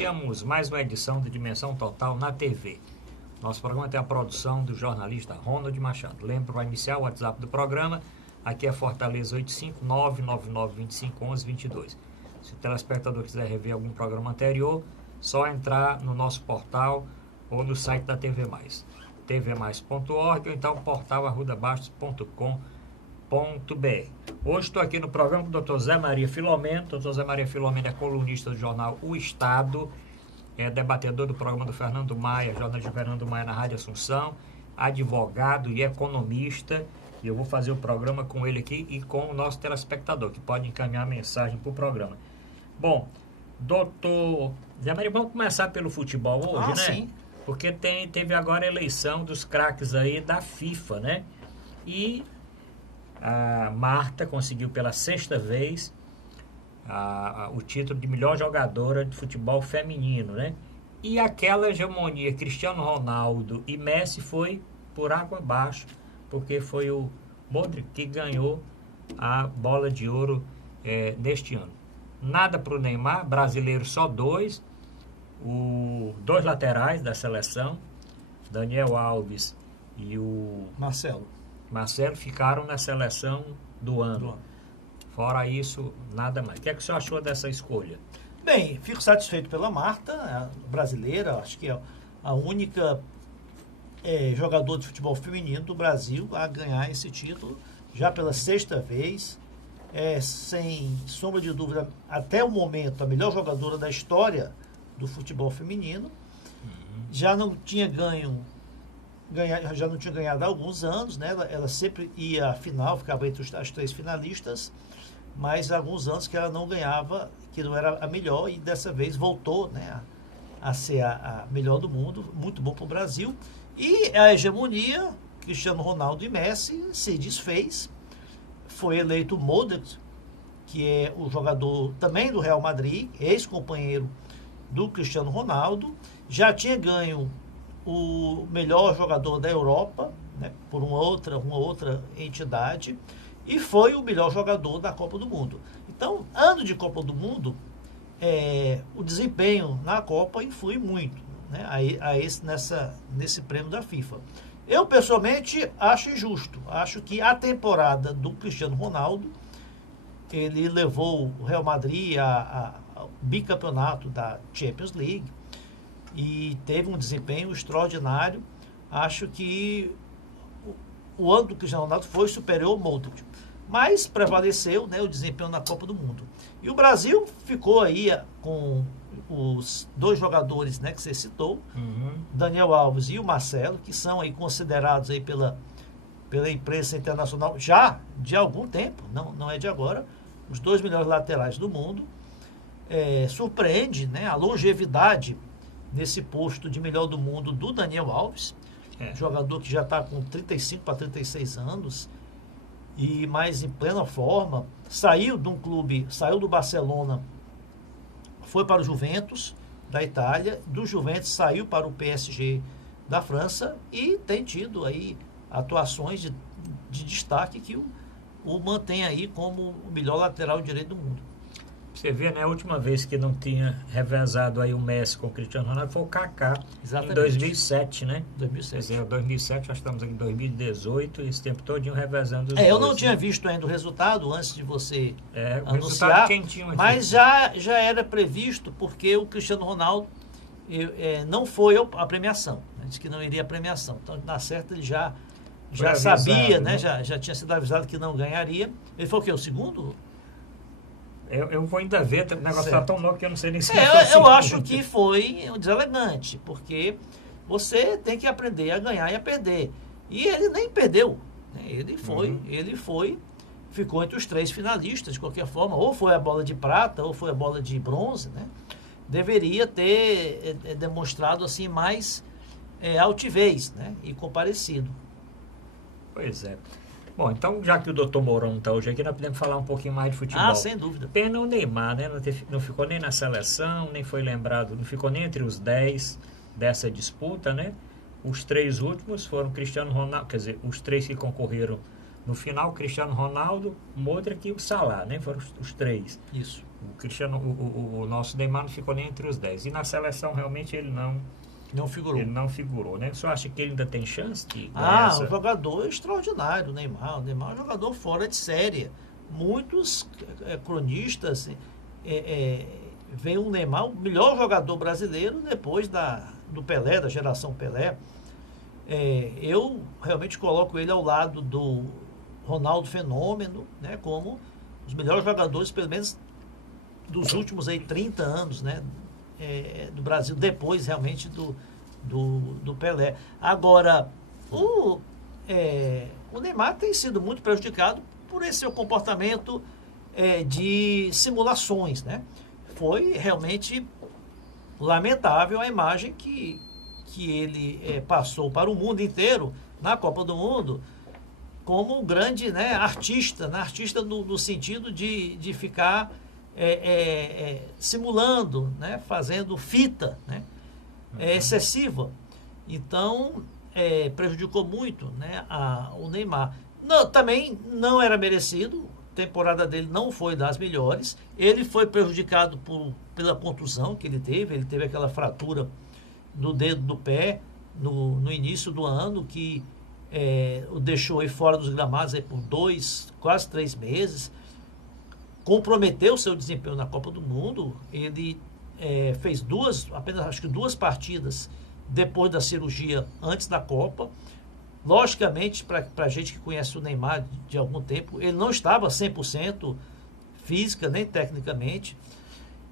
Iniciamos mais uma edição de Dimensão Total na TV. Nosso programa tem a produção do jornalista Ronald Machado. Lembro, vai iniciar o WhatsApp do programa. Aqui é Fortaleza 859-9925-1122. Se o telespectador quiser rever algum programa anterior, só entrar no nosso portal ou no site da TV Mais. tvmais.org ou então portalarrudabastos.com.br. Hoje estou aqui no programa com o Dr. Zé Maria Filomeno. O Dr. Zé Maria Filomeno é colunista do jornal O Estado, é debatedor do programa do Fernando Maia, jornal de Fernando Maia na Rádio Assunção, advogado e economista. E eu vou fazer o programa com ele aqui e com o nosso telespectador, que pode encaminhar mensagem para o programa. Bom, doutor Zé Maria, vamos começar pelo futebol hoje, né? Sim. Porque teve agora a eleição dos craques aí da FIFA, né? E a Marta conseguiu pela sexta vez o título de melhor jogadora de futebol feminino, né? E aquela hegemonia Cristiano Ronaldo e Messi foi por água abaixo, porque foi o Modric que ganhou a bola de ouro neste ano. Nada para o Neymar, brasileiro só dois laterais da seleção, Daniel Alves e o Marcelo ficaram na seleção do ano. Fora isso, nada mais. O que é que o senhor achou dessa escolha? Bem, fico satisfeito pela Marta, a brasileira, acho que é a única jogador de futebol feminino do Brasil a ganhar esse título, já pela sexta vez, sem sombra de dúvida, até o momento, a melhor jogadora da história do futebol feminino. Já não tinha ganhado há alguns anos, né? Ela sempre ia à final, ficava entre as três finalistas, mas há alguns anos que ela não ganhava, que não era a melhor, e dessa vez voltou, né, a ser a melhor do mundo. Muito bom para o Brasil. E a hegemonia, Cristiano Ronaldo e Messi, se desfez. Foi eleito Modric, que é o jogador também do Real Madrid, ex-companheiro do Cristiano Ronaldo. Já tinha ganho o melhor jogador da Europa, né, por uma outra entidade, e foi o melhor jogador da Copa do Mundo. Então, ano de Copa do Mundo, o desempenho na Copa influi muito, né, nesse prêmio da FIFA. Eu, pessoalmente, acho injusto. Acho que a temporada do Cristiano Ronaldo, ele levou o Real Madrid ao bicampeonato da Champions League e teve um desempenho extraordinário. Acho que o ano do Cristiano Ronaldo foi superior ao Modric, mas prevaleceu, né, o desempenho na Copa do Mundo. E o Brasil ficou aí com os dois jogadores, né, que você citou, Daniel Alves e o Marcelo, que são aí considerados aí pela imprensa internacional já de algum tempo, não é de agora, os dois melhores laterais do mundo. Surpreende, né, a longevidade nesse posto de melhor do mundo do Daniel Alves, jogador que já está com 35 para 36 anos, e mais em plena forma. Saiu de um clube, saiu do Barcelona, foi para o Juventus da Itália, do Juventus saiu para o PSG da França e tem tido aí atuações de destaque que o mantém aí como o melhor lateral direito do mundo. Você vê, né, a última vez que não tinha revezado aí o Messi com o Cristiano Ronaldo foi o Kaká. Exatamente. Em 2007, né? 2007. Quer dizer, 2007, nós estamos em 2018, esse tempo todinho revezando os dois. Eu não tinha visto ainda o resultado antes de você o anunciar, quentinho aqui. Mas já era previsto, porque o Cristiano Ronaldo não foi a premiação, né? Disse que não iria à premiação. Então, na certa, ele já sabia, né? Já tinha sido avisado que não ganharia. Ele foi o quê? O segundo? Eu vou ainda ver, o negócio está tão louco que eu não sei nem se eu acho que foi deselegante, porque você tem que aprender a ganhar e a perder. E ele nem perdeu, né? Ele ficou entre os três finalistas, de qualquer forma, ou foi a bola de prata, ou foi a bola de bronze, né? Deveria ter demonstrado assim mais altivez, né? E comparecido. Pois é. Bom, então, já que o doutor Mourão está hoje aqui, nós podemos falar um pouquinho mais de futebol. Sem dúvida. Pena o Neymar, né? Não ficou nem na seleção, nem foi lembrado, não ficou nem entre os 10 dessa disputa, né? Os três últimos foram Cristiano Ronaldo, quer dizer, os três que concorreram no final, Cristiano Ronaldo, Modric e o Salah, né? Foram os três. Isso. O nosso Neymar não ficou nem entre os 10. E na seleção, realmente, ele Não figurou. Ele não figurou, né? Você acha que ele ainda tem chance de ganhar um jogador extraordinário, o Neymar. O Neymar é um jogador fora de série. Muitos cronistas veem o Neymar o melhor jogador brasileiro depois do Pelé, da geração Pelé. Eu realmente coloco ele ao lado do Ronaldo Fenômeno, né, como os melhores jogadores, pelo menos dos últimos 30 anos, né, do Brasil, depois realmente do Pelé. Agora, o Neymar tem sido muito prejudicado por esse seu comportamento de simulações, né? Foi realmente lamentável a imagem que ele passou para o mundo inteiro na Copa do Mundo como um grande, né, artista, né? Artista no sentido de ficar simulando, né, fazendo fita, né, excessiva. Então, prejudicou muito, né, o Neymar. Também não era merecido, a temporada dele não foi das melhores. Ele foi prejudicado pela contusão que ele teve aquela fratura no dedo do pé no início do ano, que o deixou aí fora dos gramados aí por 2, quase 3 meses. Comprometeu seu desempenho na Copa do Mundo. Ele fez apenas acho que 2 partidas depois da cirurgia antes da Copa. Logicamente, para a gente que conhece o Neymar de algum tempo, ele não estava 100% física nem tecnicamente.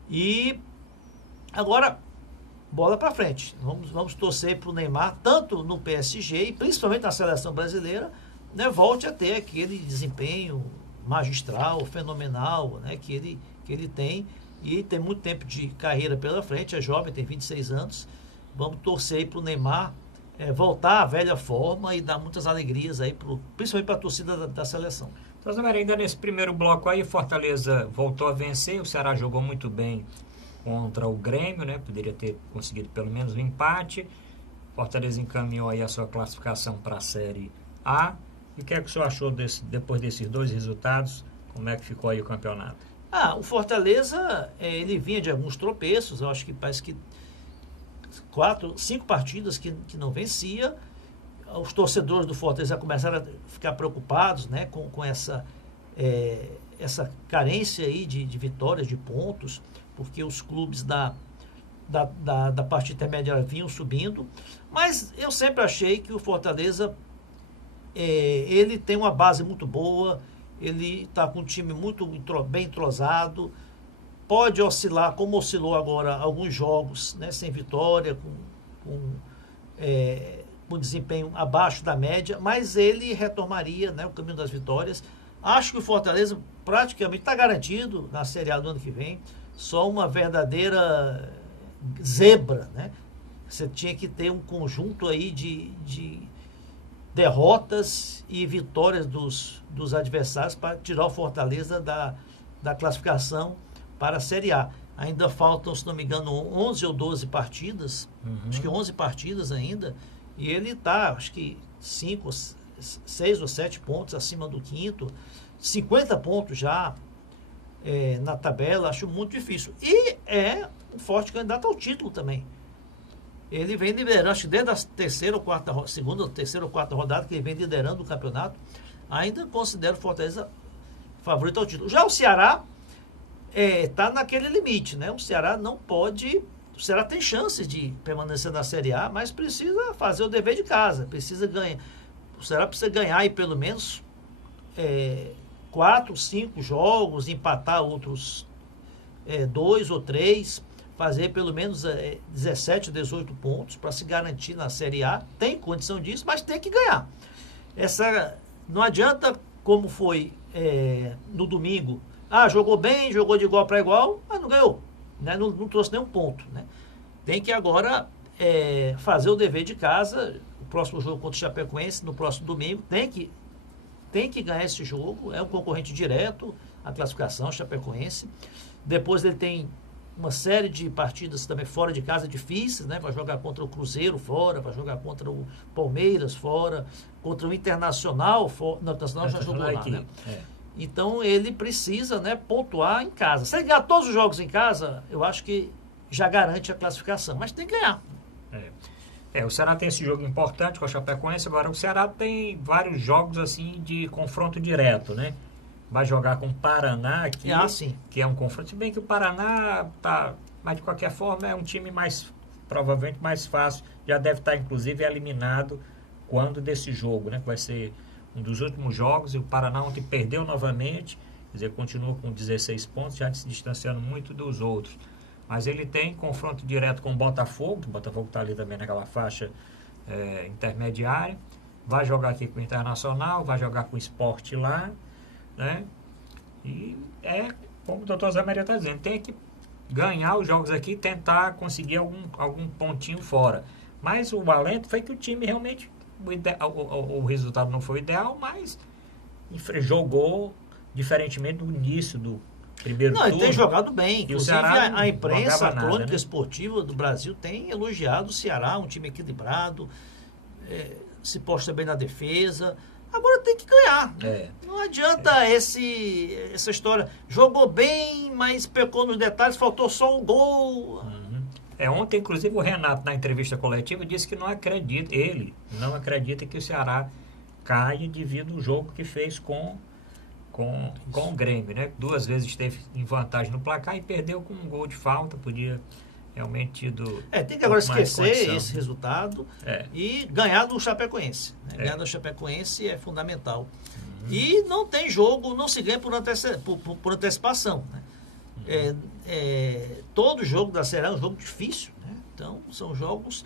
E agora, bola para frente. Vamos torcer para o Neymar, tanto no PSG e principalmente na seleção brasileira, né, volte a ter aquele desempenho magistral, fenomenal, né, que ele tem, e tem muito tempo de carreira pela frente, é jovem, tem 26 anos. Vamos torcer para o Neymar voltar à velha forma e dar muitas alegrias aí, principalmente para a torcida da seleção. Então, ainda nesse primeiro bloco aí, Fortaleza voltou a vencer, o Ceará jogou muito bem contra o Grêmio, né? Poderia ter conseguido pelo menos um empate. Fortaleza encaminhou aí a sua classificação para a Série A. E o que é que o senhor achou depois desses 2 resultados? Como é que ficou aí o campeonato? O Fortaleza, ele vinha de alguns tropeços, eu acho que parece que 5 partidas que não vencia. Os torcedores do Fortaleza começaram a ficar preocupados, né, com essa carência aí de vitórias, de pontos, porque os clubes da parte intermediária vinham subindo. Mas eu sempre achei que o Fortaleza ele tem uma base muito boa, ele está com um time muito bem entrosado. Pode oscilar, como oscilou agora alguns jogos, né, sem vitória, com desempenho abaixo da média, mas ele retomaria, né, o caminho das vitórias. Acho que o Fortaleza praticamente está garantido na Série A do ano que vem. Só uma verdadeira zebra, né? Você tinha que ter um conjunto aí de derrotas e vitórias dos adversários para tirar o Fortaleza da classificação para a Série A. Ainda faltam, se não me engano, 11 ou 12 partidas, acho que 11 partidas ainda, e ele está, acho que 6 ou 7 pontos acima do quinto, 50 pontos já na tabela, acho muito difícil. E é um forte candidato ao título também. Ele vem liderando, acho que desde a segunda ou quarta rodada, que ele vem liderando o campeonato, ainda considero o Fortaleza favorito ao título. Já o Ceará está naquele limite, né? O Ceará não pode. O Ceará tem chances de permanecer na Série A, mas precisa fazer o dever de casa, precisa ganhar. O Ceará precisa ganhar aí pelo menos 4, 5 jogos, empatar outros 2 ou 3, fazer pelo menos 17, 18 pontos para se garantir na Série A. Tem condição disso, mas tem que ganhar. Não adianta, como foi no domingo, jogou bem, jogou de igual para igual, mas não ganhou, né? Não trouxe nenhum ponto, né? Tem que agora fazer o dever de casa. O próximo jogo contra o Chapecoense, no próximo domingo, tem que ganhar esse jogo. É um concorrente direto à classificação, Chapecoense. Depois ele tem uma série de partidas também fora de casa difíceis, né? Vai jogar contra o Cruzeiro fora, vai jogar contra o Palmeiras fora, contra o Internacional fora. Não, o Internacional já jogou lá, né? Então ele precisa, né, pontuar em casa. Se ele ganhar todos os jogos em casa, eu acho que já garante a classificação. Mas tem que ganhar. O Ceará tem esse jogo importante com a Chapecoense. Agora o Ceará tem vários jogos assim de confronto direto, né? Vai jogar com o Paraná aqui, que é um confronto. Se bem que o Paraná tá, mas de qualquer forma é um time provavelmente mais fácil. Já deve estar inclusive eliminado quando desse jogo, né? Que vai ser um dos últimos jogos, e o Paraná ontem perdeu novamente, quer dizer, continua com 16 pontos, já se distanciando muito dos outros. Mas ele tem confronto direto com o Botafogo, que o Botafogo está ali também naquela faixa intermediária, vai jogar aqui com o Internacional, vai jogar com o Sport lá, né? E como o doutor Zé Maria está dizendo, tem que ganhar os jogos aqui e tentar conseguir algum pontinho fora. Mas o alento foi que o time realmente, o resultado não foi ideal, mas jogou diferentemente do início do primeiro turno. Ele tem jogado bem. Inclusive a imprensa, a crônica, né, esportiva do Brasil tem elogiado o Ceará, um time equilibrado, se posta bem na defesa. Agora tem que ganhar. Não adianta essa história. Jogou bem, mas pecou nos detalhes, faltou só um gol. Ontem, inclusive, o Renato, na entrevista coletiva, disse que não acredita que o Ceará caia devido ao jogo que fez com o Grêmio, né? 2 vezes esteve em vantagem no placar e perdeu com um gol de falta, podia realmente tido... tem que agora esquecer esse resultado e ganhar do Chapecoense. Né? Ganhar do Chapecoense é fundamental. E não tem jogo, não se ganha por antecipação, né? Todo jogo da Ceará é um jogo difícil, né? Então são jogos...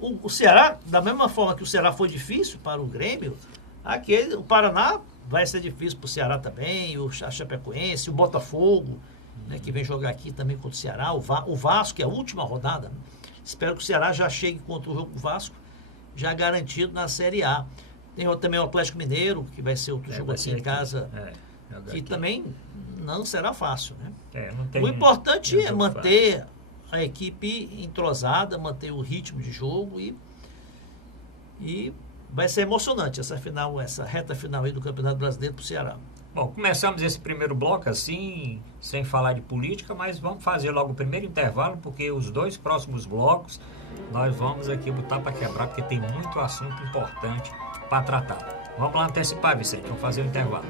O Ceará, da mesma forma que o Ceará foi difícil para o Grêmio, o Paraná vai ser difícil para o Ceará também, a Chapecoense, o Botafogo, né, que vem jogar aqui também contra o Ceará, o Vasco, que é a última rodada, né? Espero que o Ceará já chegue contra o jogo do Vasco, já garantido na Série A. Tem também o Atlético Mineiro, que vai ser outro jogo aqui em casa, que aqui também não será fácil, né? O importante é manter a equipe entrosada, manter o ritmo de jogo e vai ser emocionante essa reta final aí do Campeonato Brasileiro para o Ceará. Bom, começamos esse primeiro bloco assim, sem falar de política, mas vamos fazer logo o primeiro intervalo, porque os 2 próximos blocos nós vamos aqui botar para quebrar, porque tem muito assunto importante para tratar. Vamos lá antecipar, Vicente, vamos fazer o intervalo.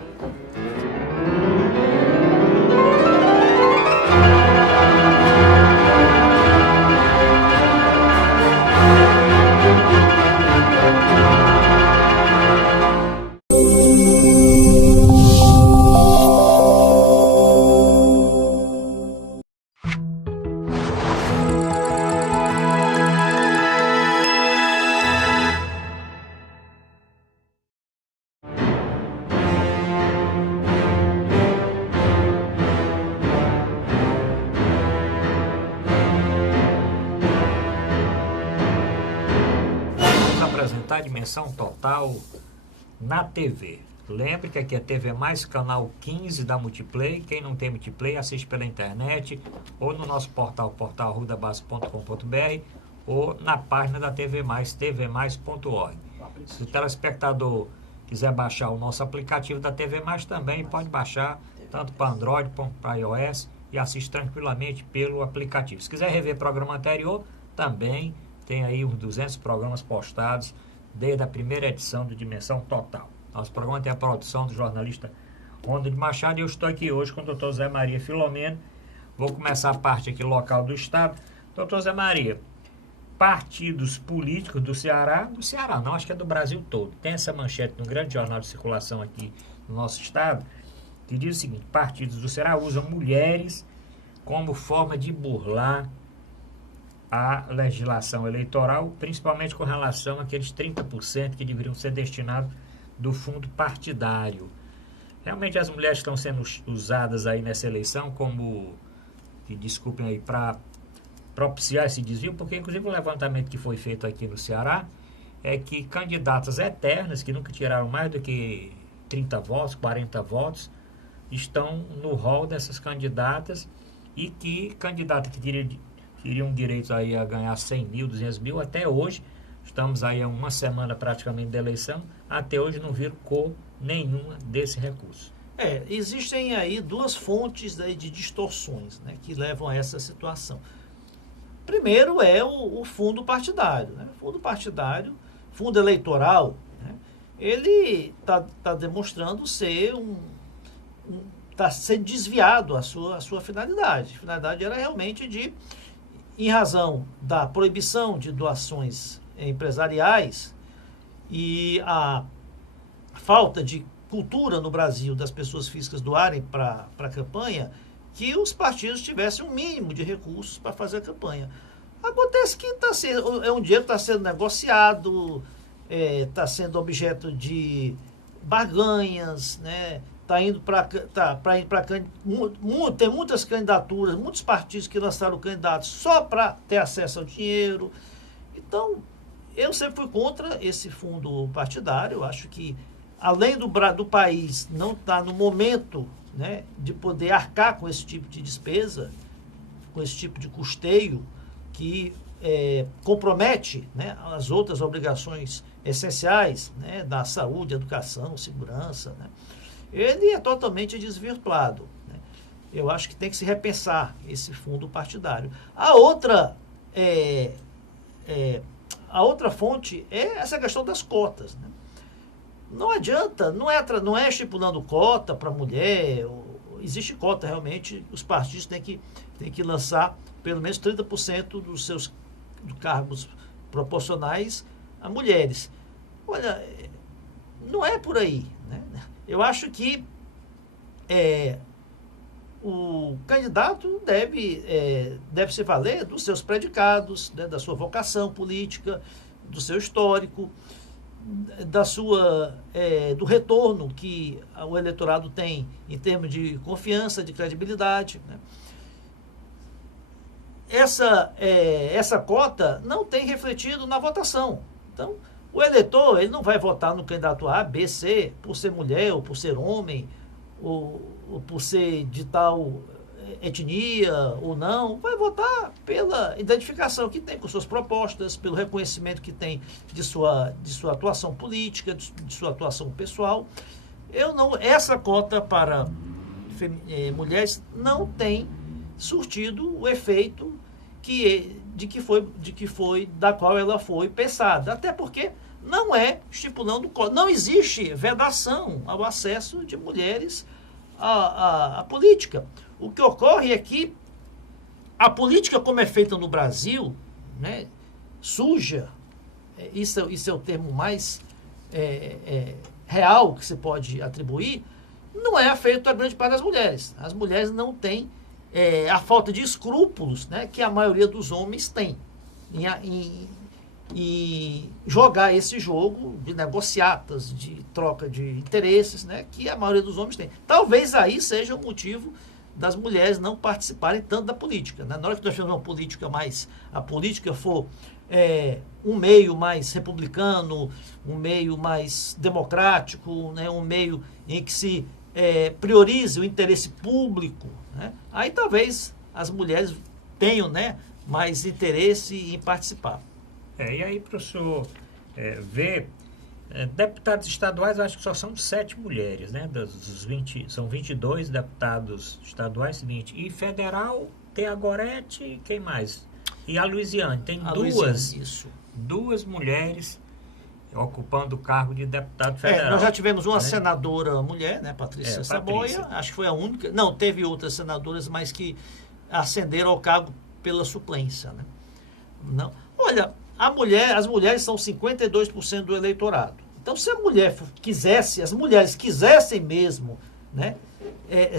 A dimensão total na TV. Lembre que aqui é TV Mais, canal 15 da Multiplay. Quem não tem Multiplay, assiste pela internet ou no nosso portal arrudabase.com.br ou na página da TV Mais, tvmais.org. Se o telespectador quiser baixar o nosso aplicativo da TV Mais, também pode baixar tanto para Android como para iOS e assiste tranquilamente pelo aplicativo. Se quiser rever programa anterior, também tem aí uns 200 programas postados desde a primeira edição do Dimensão Total. Nosso programa tem a produção do jornalista Ronda de Machado e eu estou aqui hoje com o doutor Zé Maria Filomeno. Vou começar a parte aqui local do estado. Doutor Zé Maria, partidos políticos do Ceará não, acho que é do Brasil todo. Tem essa manchete no grande jornal de circulação aqui no nosso estado, que diz o seguinte: partidos do Ceará usam mulheres como forma de burlar a legislação eleitoral, principalmente com relação àqueles 30% que deveriam ser destinados do fundo partidário. Realmente as mulheres estão sendo usadas aí nessa eleição como, que desculpem aí, para propiciar esse desvio, porque inclusive o levantamento que foi feito aqui no Ceará é que candidatas eternas, que nunca tiraram mais do que 30 votos, 40 votos, estão no rol dessas candidatas, e que candidatas que teriam direito aí a ganhar 100 mil, 200 mil, até hoje, estamos aí há uma semana praticamente da eleição, até hoje não viram cor nenhuma desse recurso. Existem aí duas fontes aí de distorções, né, que levam a essa situação. Primeiro é o fundo partidário. Né? O fundo partidário, fundo eleitoral, né, ele está demonstrando ser está sendo desviado a sua finalidade. A finalidade era realmente de, em razão da proibição de doações empresariais e a falta de cultura no Brasil das pessoas físicas doarem para a campanha, que os partidos tivessem um mínimo de recursos para fazer a campanha. Acontece que é um dinheiro que está sendo negociado, está sendo objeto de barganhas, né? Tem muitas candidaturas, muitos partidos que lançaram candidatos só para ter acesso ao dinheiro. Então, eu sempre fui contra esse fundo partidário. Eu acho que, além do país não estar no momento, né, de poder arcar com esse tipo de despesa, com esse tipo de custeio, que compromete, né, as outras obrigações essenciais, né, da saúde, educação, segurança, né, ele é totalmente desvirtuado. Né. Eu acho que tem que se repensar esse fundo partidário. A outra fonte é essa questão das cotas. Né. Não adianta, não é estipulando cota para mulher, existe cota realmente, os partidos têm que lançar pelo menos 30% dos seus cargos proporcionais a mulheres. Olha, não é por aí. Né? Eu acho que o candidato deve se valer dos seus predicados, né, da sua vocação política, do seu histórico, do retorno que o eleitorado tem em termos de confiança, de credibilidade. Né? Essa cota não tem refletido na votação. Então, o eleitor ele não vai votar no candidato A, B, C, por ser mulher, ou por ser homem, ou por ser de tal etnia ou não, vai votar pela identificação que tem com suas propostas, pelo reconhecimento que tem de sua atuação política, de sua atuação pessoal. Essa cota para mulheres não tem surtido o efeito da qual ela foi pensada, até porque não é estipulando cota, não existe vedação ao acesso de mulheres à política. O que ocorre é que a política, como é feita no Brasil, né, suja, isso é o termo mais real que se pode atribuir, não é feito a grande parte das mulheres. As mulheres não têm a falta de escrúpulos, né, que a maioria dos homens tem em jogar esse jogo de negociatas, de troca de interesses, né, que a maioria dos homens tem. Talvez aí seja o motivo das mulheres não participarem tanto da política. Né? Na hora que nós tivermos a política for um meio mais republicano, um meio mais democrático, né, um meio em que se priorize o interesse público, né, aí talvez as mulheres tenham, né, mais interesse em participar. E aí, professor, ver deputados estaduais, acho que só são 7 mulheres, né? São 22 deputados estaduais, 20. E federal tem a Gorete, quem mais? E a Luiziane. Tem duas mulheres ocupando o cargo de deputado federal. Nós já tivemos uma senadora mulher, né? Patrícia Saboia. Acho que foi a única. Não, teve outras senadoras, mas que ascenderam ao cargo pela suplência, né? Não. Olha, as mulheres são 52% do eleitorado. Então, se as mulheres quisessem mesmo, né,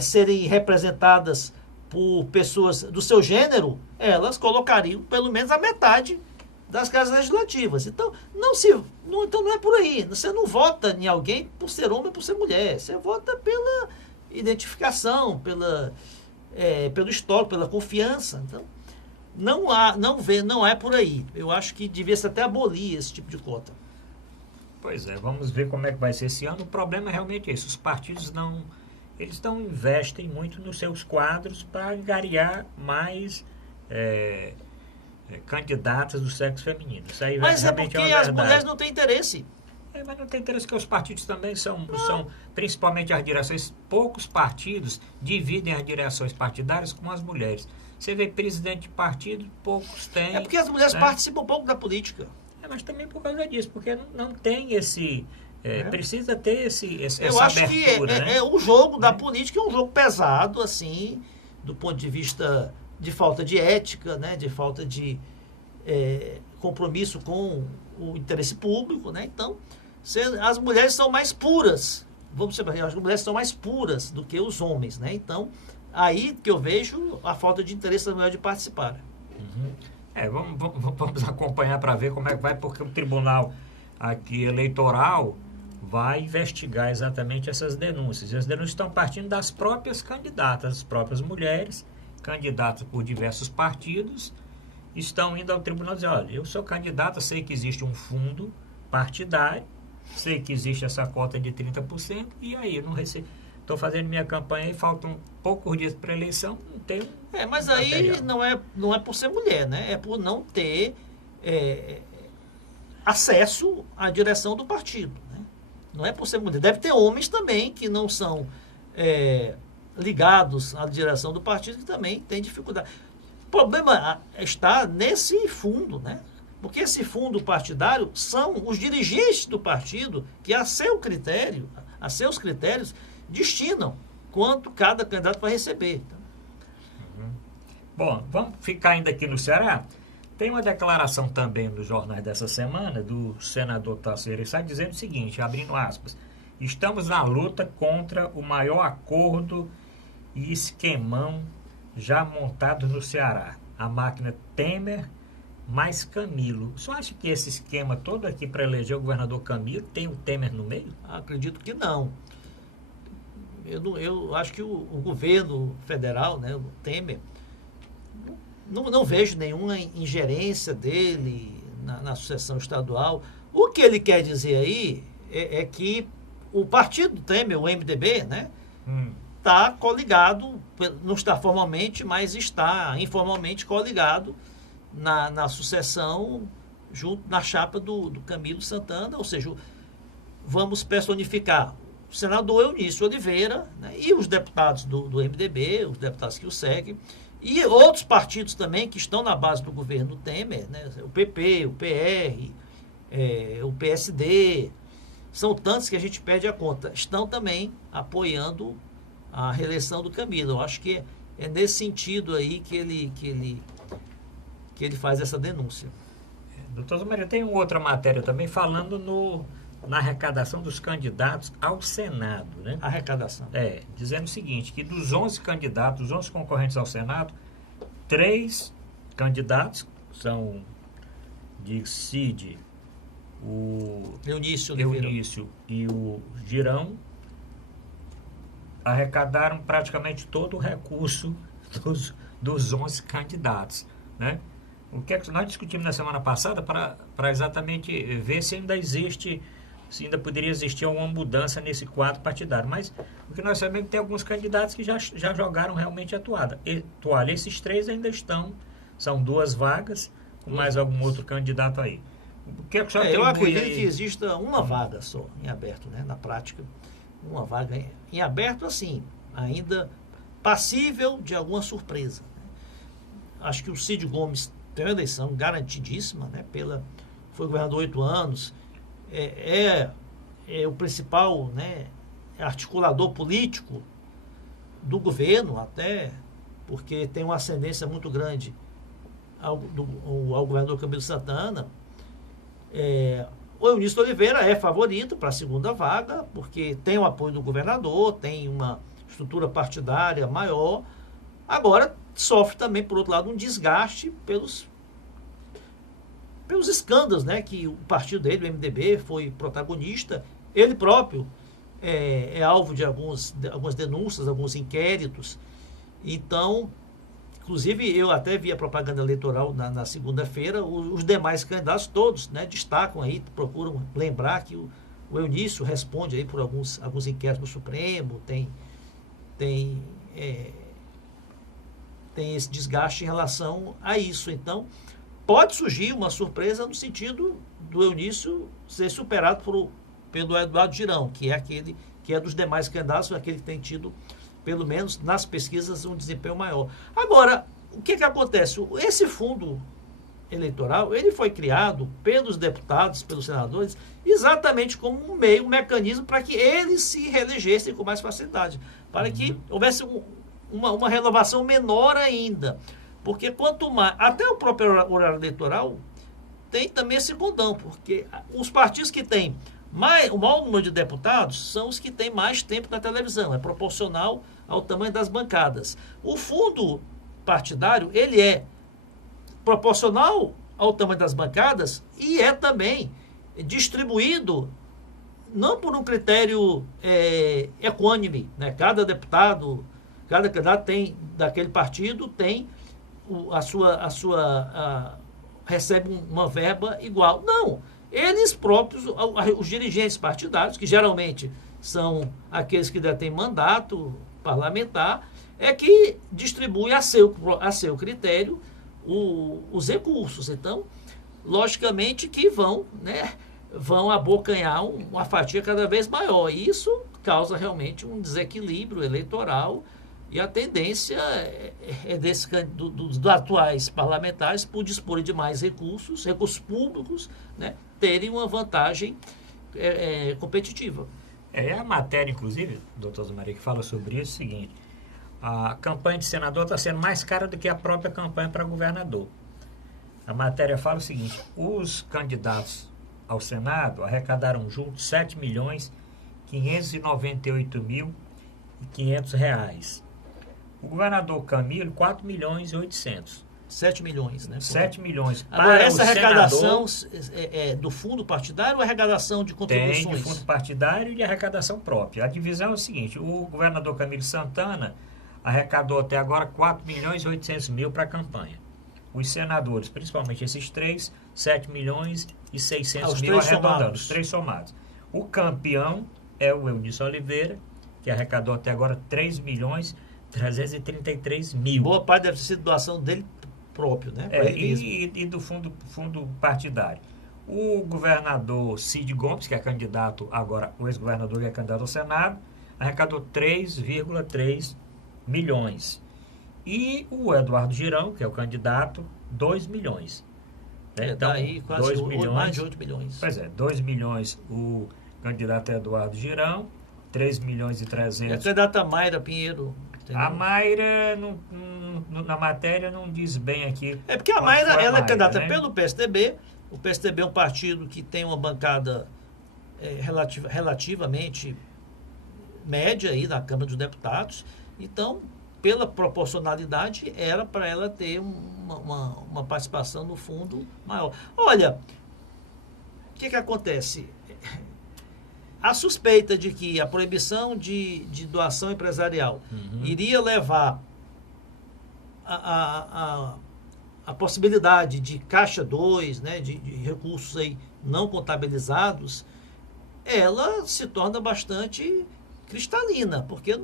serem representadas por pessoas do seu gênero, elas colocariam pelo menos a metade das casas legislativas. Então, não é por aí. Você não vota em alguém por ser homem ou por ser mulher. Você vota pela identificação, pelo histórico, pela confiança. Então, não é por aí. Eu acho que devia-se até abolir esse tipo de cota. Pois é, vamos ver como é que vai ser esse ano. O problema é realmente esse. Os partidos eles não investem muito nos seus quadros para angariar mais candidatas do sexo feminino. Isso aí mas é porque as mulheres não têm interesse. Mas não tem interesse que os partidos também são, principalmente as direções, poucos partidos dividem as direções partidárias com as mulheres. Você vê presidente de partido, poucos têm. É porque as mulheres né? participam pouco da política. Mas também por causa disso, porque não tem esse... precisa ter Eu essa acho abertura, que né? o jogo da política é um jogo pesado, assim, do ponto de vista de falta de ética, né? De falta de compromisso com o interesse público, né? Então, as mulheres são mais puras, vamos dizer, as mulheres são mais puras do que os homens, né? Então, aí que eu vejo a falta de interesse das mulheres de participar. Vamos acompanhar para ver como é que vai, porque o tribunal aqui eleitoral vai investigar exatamente essas denúncias. E as denúncias estão partindo das próprias candidatas, as próprias mulheres, candidatas por diversos partidos, estão indo ao tribunal dizer, olha, eu sou candidata, sei que existe um fundo partidário, sei que existe essa cota de 30%, e aí eu não recebo. Estou fazendo minha campanha e faltam poucos dias para a eleição, não tenho. Mas aí não é por ser mulher, né? É por não ter acesso à direção do partido. Né? Não é por ser mulher. Deve ter homens também que não são ligados à direção do partido que também têm dificuldade. O problema está nesse fundo, né? Porque esse fundo partidário são os dirigentes do partido que, a seus critérios, destinam quanto cada candidato vai receber. Bom, vamos ficar ainda aqui no Ceará. Tem uma declaração também nos jornais dessa semana do senador Tasso Gereissati dizendo o seguinte, abrindo aspas, estamos na luta contra o maior acordo e esquemão já montado no Ceará. A máquina Temer mais Camilo. Você acha que esse esquema todo aqui para eleger o governador Camilo tem o Temer no meio? Acredito que não. Eu acho que o governo federal, né, o Temer, não vejo nenhuma ingerência dele na sucessão estadual. O que ele quer dizer aí é que o partido do Temer, o MDB, né, está coligado, não está formalmente, mas está informalmente coligado na sucessão, junto na chapa do Camilo Santana, ou seja, vamos personificar o senador Eunício Oliveira, né, e os deputados do MDB, os deputados que o seguem, e outros partidos também que estão na base do governo Temer, né, o PP, o PR, o PSD, são tantos que a gente perde a conta, estão também apoiando a reeleição do Camilo. Eu acho que é nesse sentido aí que ele faz essa denúncia. Doutor Zumarino, tem uma outra matéria também falando na arrecadação dos candidatos ao Senado, né? Arrecadação. Dizendo o seguinte, que dos 11 candidatos, os 11 concorrentes ao Senado, 3 candidatos são de Cid, o Eunício e o Girão, arrecadaram praticamente todo o recurso dos 11 candidatos, né? O que é que nós discutimos na semana passada para exatamente ver se ainda poderia existir alguma mudança nesse quadro partidário. Mas o que nós sabemos é que tem alguns candidatos que já jogaram realmente a toalha. Esses 3 ainda são 2 vagas, com mais algum outro candidato aí. O que é que o senhor eu acredito aí? que exista uma vaga só em aberto, né? Na prática, uma vaga em aberto, assim, ainda passível de alguma surpresa. Né? Acho que o Cid Gomes tem uma eleição garantidíssima, né? Foi governador 8 anos, é o principal, né, articulador político do governo, até porque tem uma ascendência muito grande ao governador Camilo Santana. O Eunício Oliveira é favorito para a segunda vaga, porque tem o apoio do governador, tem uma estrutura partidária maior. Agora, sofre também, por outro lado, um desgaste pelos escândalos, né, que o partido dele, o MDB, foi protagonista. Ele próprio é alvo de algumas denúncias, alguns inquéritos. Então, inclusive, eu até vi a propaganda eleitoral na segunda-feira, os demais candidatos todos, né, destacam aí, procuram lembrar que o Eunício responde aí por alguns inquéritos no Supremo, tem esse desgaste em relação a isso. Então, pode surgir uma surpresa no sentido do Eunício ser superado pelo Eduardo Girão, que é aquele que é dos demais candidatos, aquele que tem tido, pelo menos nas pesquisas, um desempenho maior. Agora, o que acontece? Esse fundo eleitoral, ele foi criado pelos deputados, pelos senadores, exatamente como um meio, um mecanismo para que eles se reelegessem com mais facilidade, para que houvesse uma renovação menor ainda. Porque quanto mais, até o próprio horário eleitoral tem também esse condão, porque os partidos que têm o maior número de deputados são os que têm mais tempo na televisão, é proporcional ao tamanho das bancadas. O fundo partidário, ele é proporcional ao tamanho das bancadas e é também distribuído não por um critério equânime, né? Cada deputado, cada candidato daquele partido tem recebe uma verba igual. Não, eles próprios, os dirigentes partidários, que geralmente são aqueles que detêm mandato parlamentar, é que distribui a seu critério os recursos. Então, logicamente que vão abocanhar uma fatia cada vez maior. E isso causa realmente um desequilíbrio eleitoral e a tendência dos atuais parlamentares, por disporem de mais recursos públicos, né, terem uma vantagem competitiva. É a matéria, inclusive, doutor Zé Maria, que fala sobre isso, é o seguinte: a campanha de senador está sendo mais cara do que a própria campanha para governador. A matéria fala o seguinte: os candidatos ao Senado arrecadaram juntos R$ 7.598.500. O governador Camilo, 4.800.000. 7 milhões, né? 7 milhões. Agora, essa arrecadação é do fundo partidário ou arrecadação de contribuições? Tem de fundo partidário e de arrecadação própria. A divisão é o seguinte: o governador Camilo Santana arrecadou até agora 4.800.000 para a campanha. Os senadores, principalmente esses três, 7.600.000 arredondando, os três somados. O campeão é o Eunício Oliveira, que arrecadou até agora 3.333.000. Boa parte deve ter sido doação dele próprio, né? E do fundo partidário. O governador Cid Gomes, que é candidato agora, o ex-governador que é candidato ao Senado, arrecadou 3,3 milhões. E o Eduardo Girão, que é o candidato, 2 milhões. Né? Então, daí quase 2 milhões, mais de 8 milhões. Pois é, 2 milhões o candidato Eduardo Girão, 3.300.000. E a candidata Mayra Pinheiro. Entendeu? A Mayra, na matéria, não diz bem aqui. É porque a Mayra, ela é candidata, né, pelo PSDB. O PSDB é um partido que tem uma bancada relativamente média aí na Câmara dos Deputados. Então, pela proporcionalidade, era para ela ter uma participação no fundo maior. Olha, o que acontece? A suspeita de que a proibição de doação empresarial iria levar a possibilidade de caixa 2, né, de recursos aí não contabilizados, ela se torna bastante cristalina, porque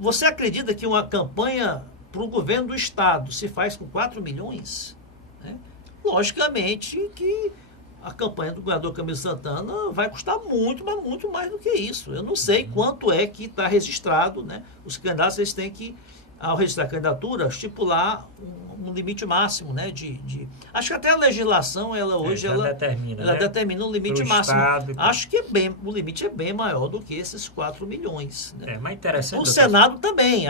você acredita que uma campanha para o governo do Estado se faz com 4 milhões? Né? Logicamente que a campanha do governador Camilo Santana vai custar muito, mas muito mais do que isso. Eu não sei quanto é que está registrado, né? Os candidatos, eles têm que, ao registrar a candidatura, estipular um limite máximo, né? Acho que até a legislação, ela determina um limite máximo. Estado, acho que o limite é bem maior do que esses 4 milhões. Né? Mas interessante. O Senado também,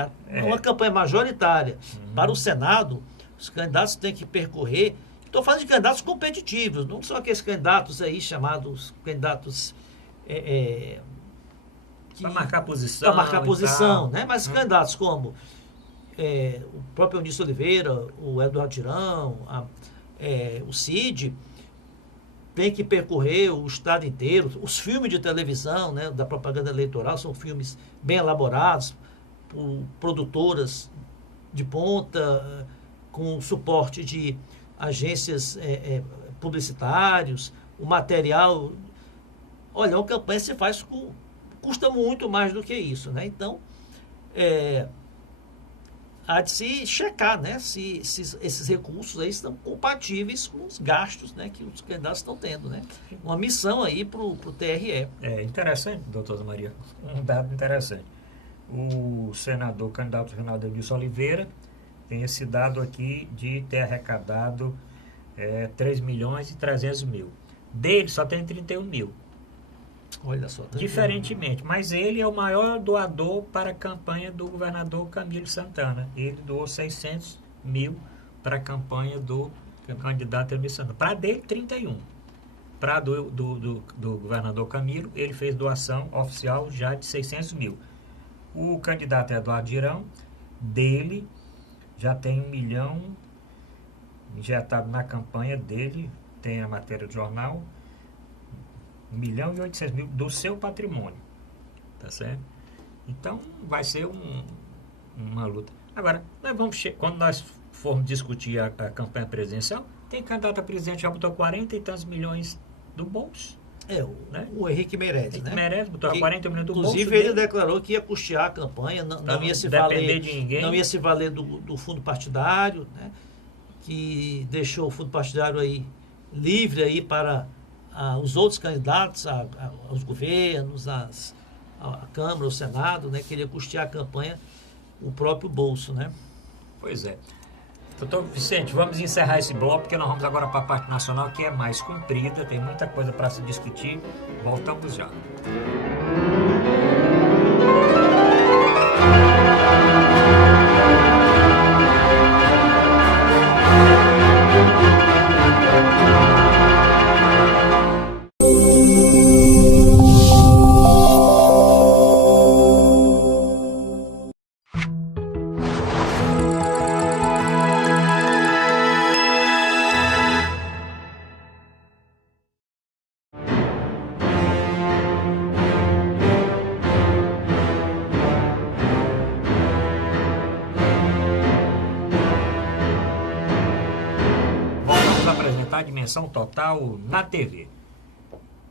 uma campanha majoritária. Para o Senado, os candidatos têm que percorrer. Estou falando de candidatos competitivos, não são aqueles candidatos aí chamados candidatos para marcar posição. Para marcar posição, né? Mas candidatos como o próprio Eunício Oliveira, o Eduardo Girão, o Cid, tem que percorrer o estado inteiro. Os filmes de televisão, né, da propaganda eleitoral, são filmes bem elaborados por produtoras de ponta, com suporte de agências publicitários, o material. Olha, uma campanha se faz custa muito mais do que isso, né? Então, há de se checar, né, se esses recursos aí estão compatíveis com os gastos, né, que os candidatos estão tendo, né? Uma missão aí para o TRE. É interessante, doutora Maria, um dado interessante. O senador, candidato Reinaldo Edilson Oliveira, tem esse dado aqui de ter arrecadado 3.300.000. Dele só tem 31 mil. Olha só. Diferentemente, mas ele é o maior doador para a campanha do governador Camilo Santana. Ele doou 600 mil para a campanha do candidato Camilo Santana. Para dele, 31. Para do governador Camilo, ele fez doação oficial já de 600 mil. O candidato Eduardo Girão, dele, já tem 1 milhão injetado na campanha dele, tem a matéria do jornal, 1.800.000 do seu patrimônio, tá certo? Então vai ser uma luta. Agora, quando nós formos discutir a campanha presidencial, tem candidato a presidente que já botou 40 e tantos milhões do bolso. O Henrique Meirelles, né? Meirelles botou 40 milhões do bolso. Inclusive, ele declarou que ia custear a campanha, não ia se valer de ninguém. Não ia se valer do fundo partidário, né? Que deixou o fundo partidário aí livre aí para os outros candidatos, aos governos, a Câmara, o Senado, né? Queria custear a campanha, o próprio bolso, né? Pois é. Doutor Vicente, vamos encerrar esse bloco, porque nós vamos agora para a parte nacional, que é mais comprida, tem muita coisa para se discutir. Voltamos já. Dimensão Total na TV.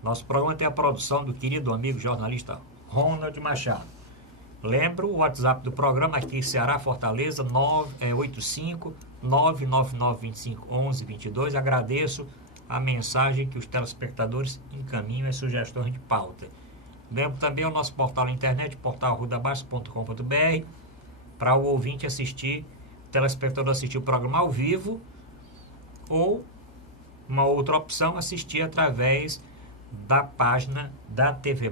Nosso programa tem a produção do querido amigo jornalista Ronald Machado. Lembro o WhatsApp do programa aqui, Ceará Fortaleza, 85-99925-1122. Agradeço a mensagem que os telespectadores encaminham e sugestões de pauta. Lembro também o nosso portal na internet, portalrudabaixo.com.br, para o ouvinte assistir, o telespectador assistir o programa ao vivo, ou uma outra opção, assistir através da página da TV+,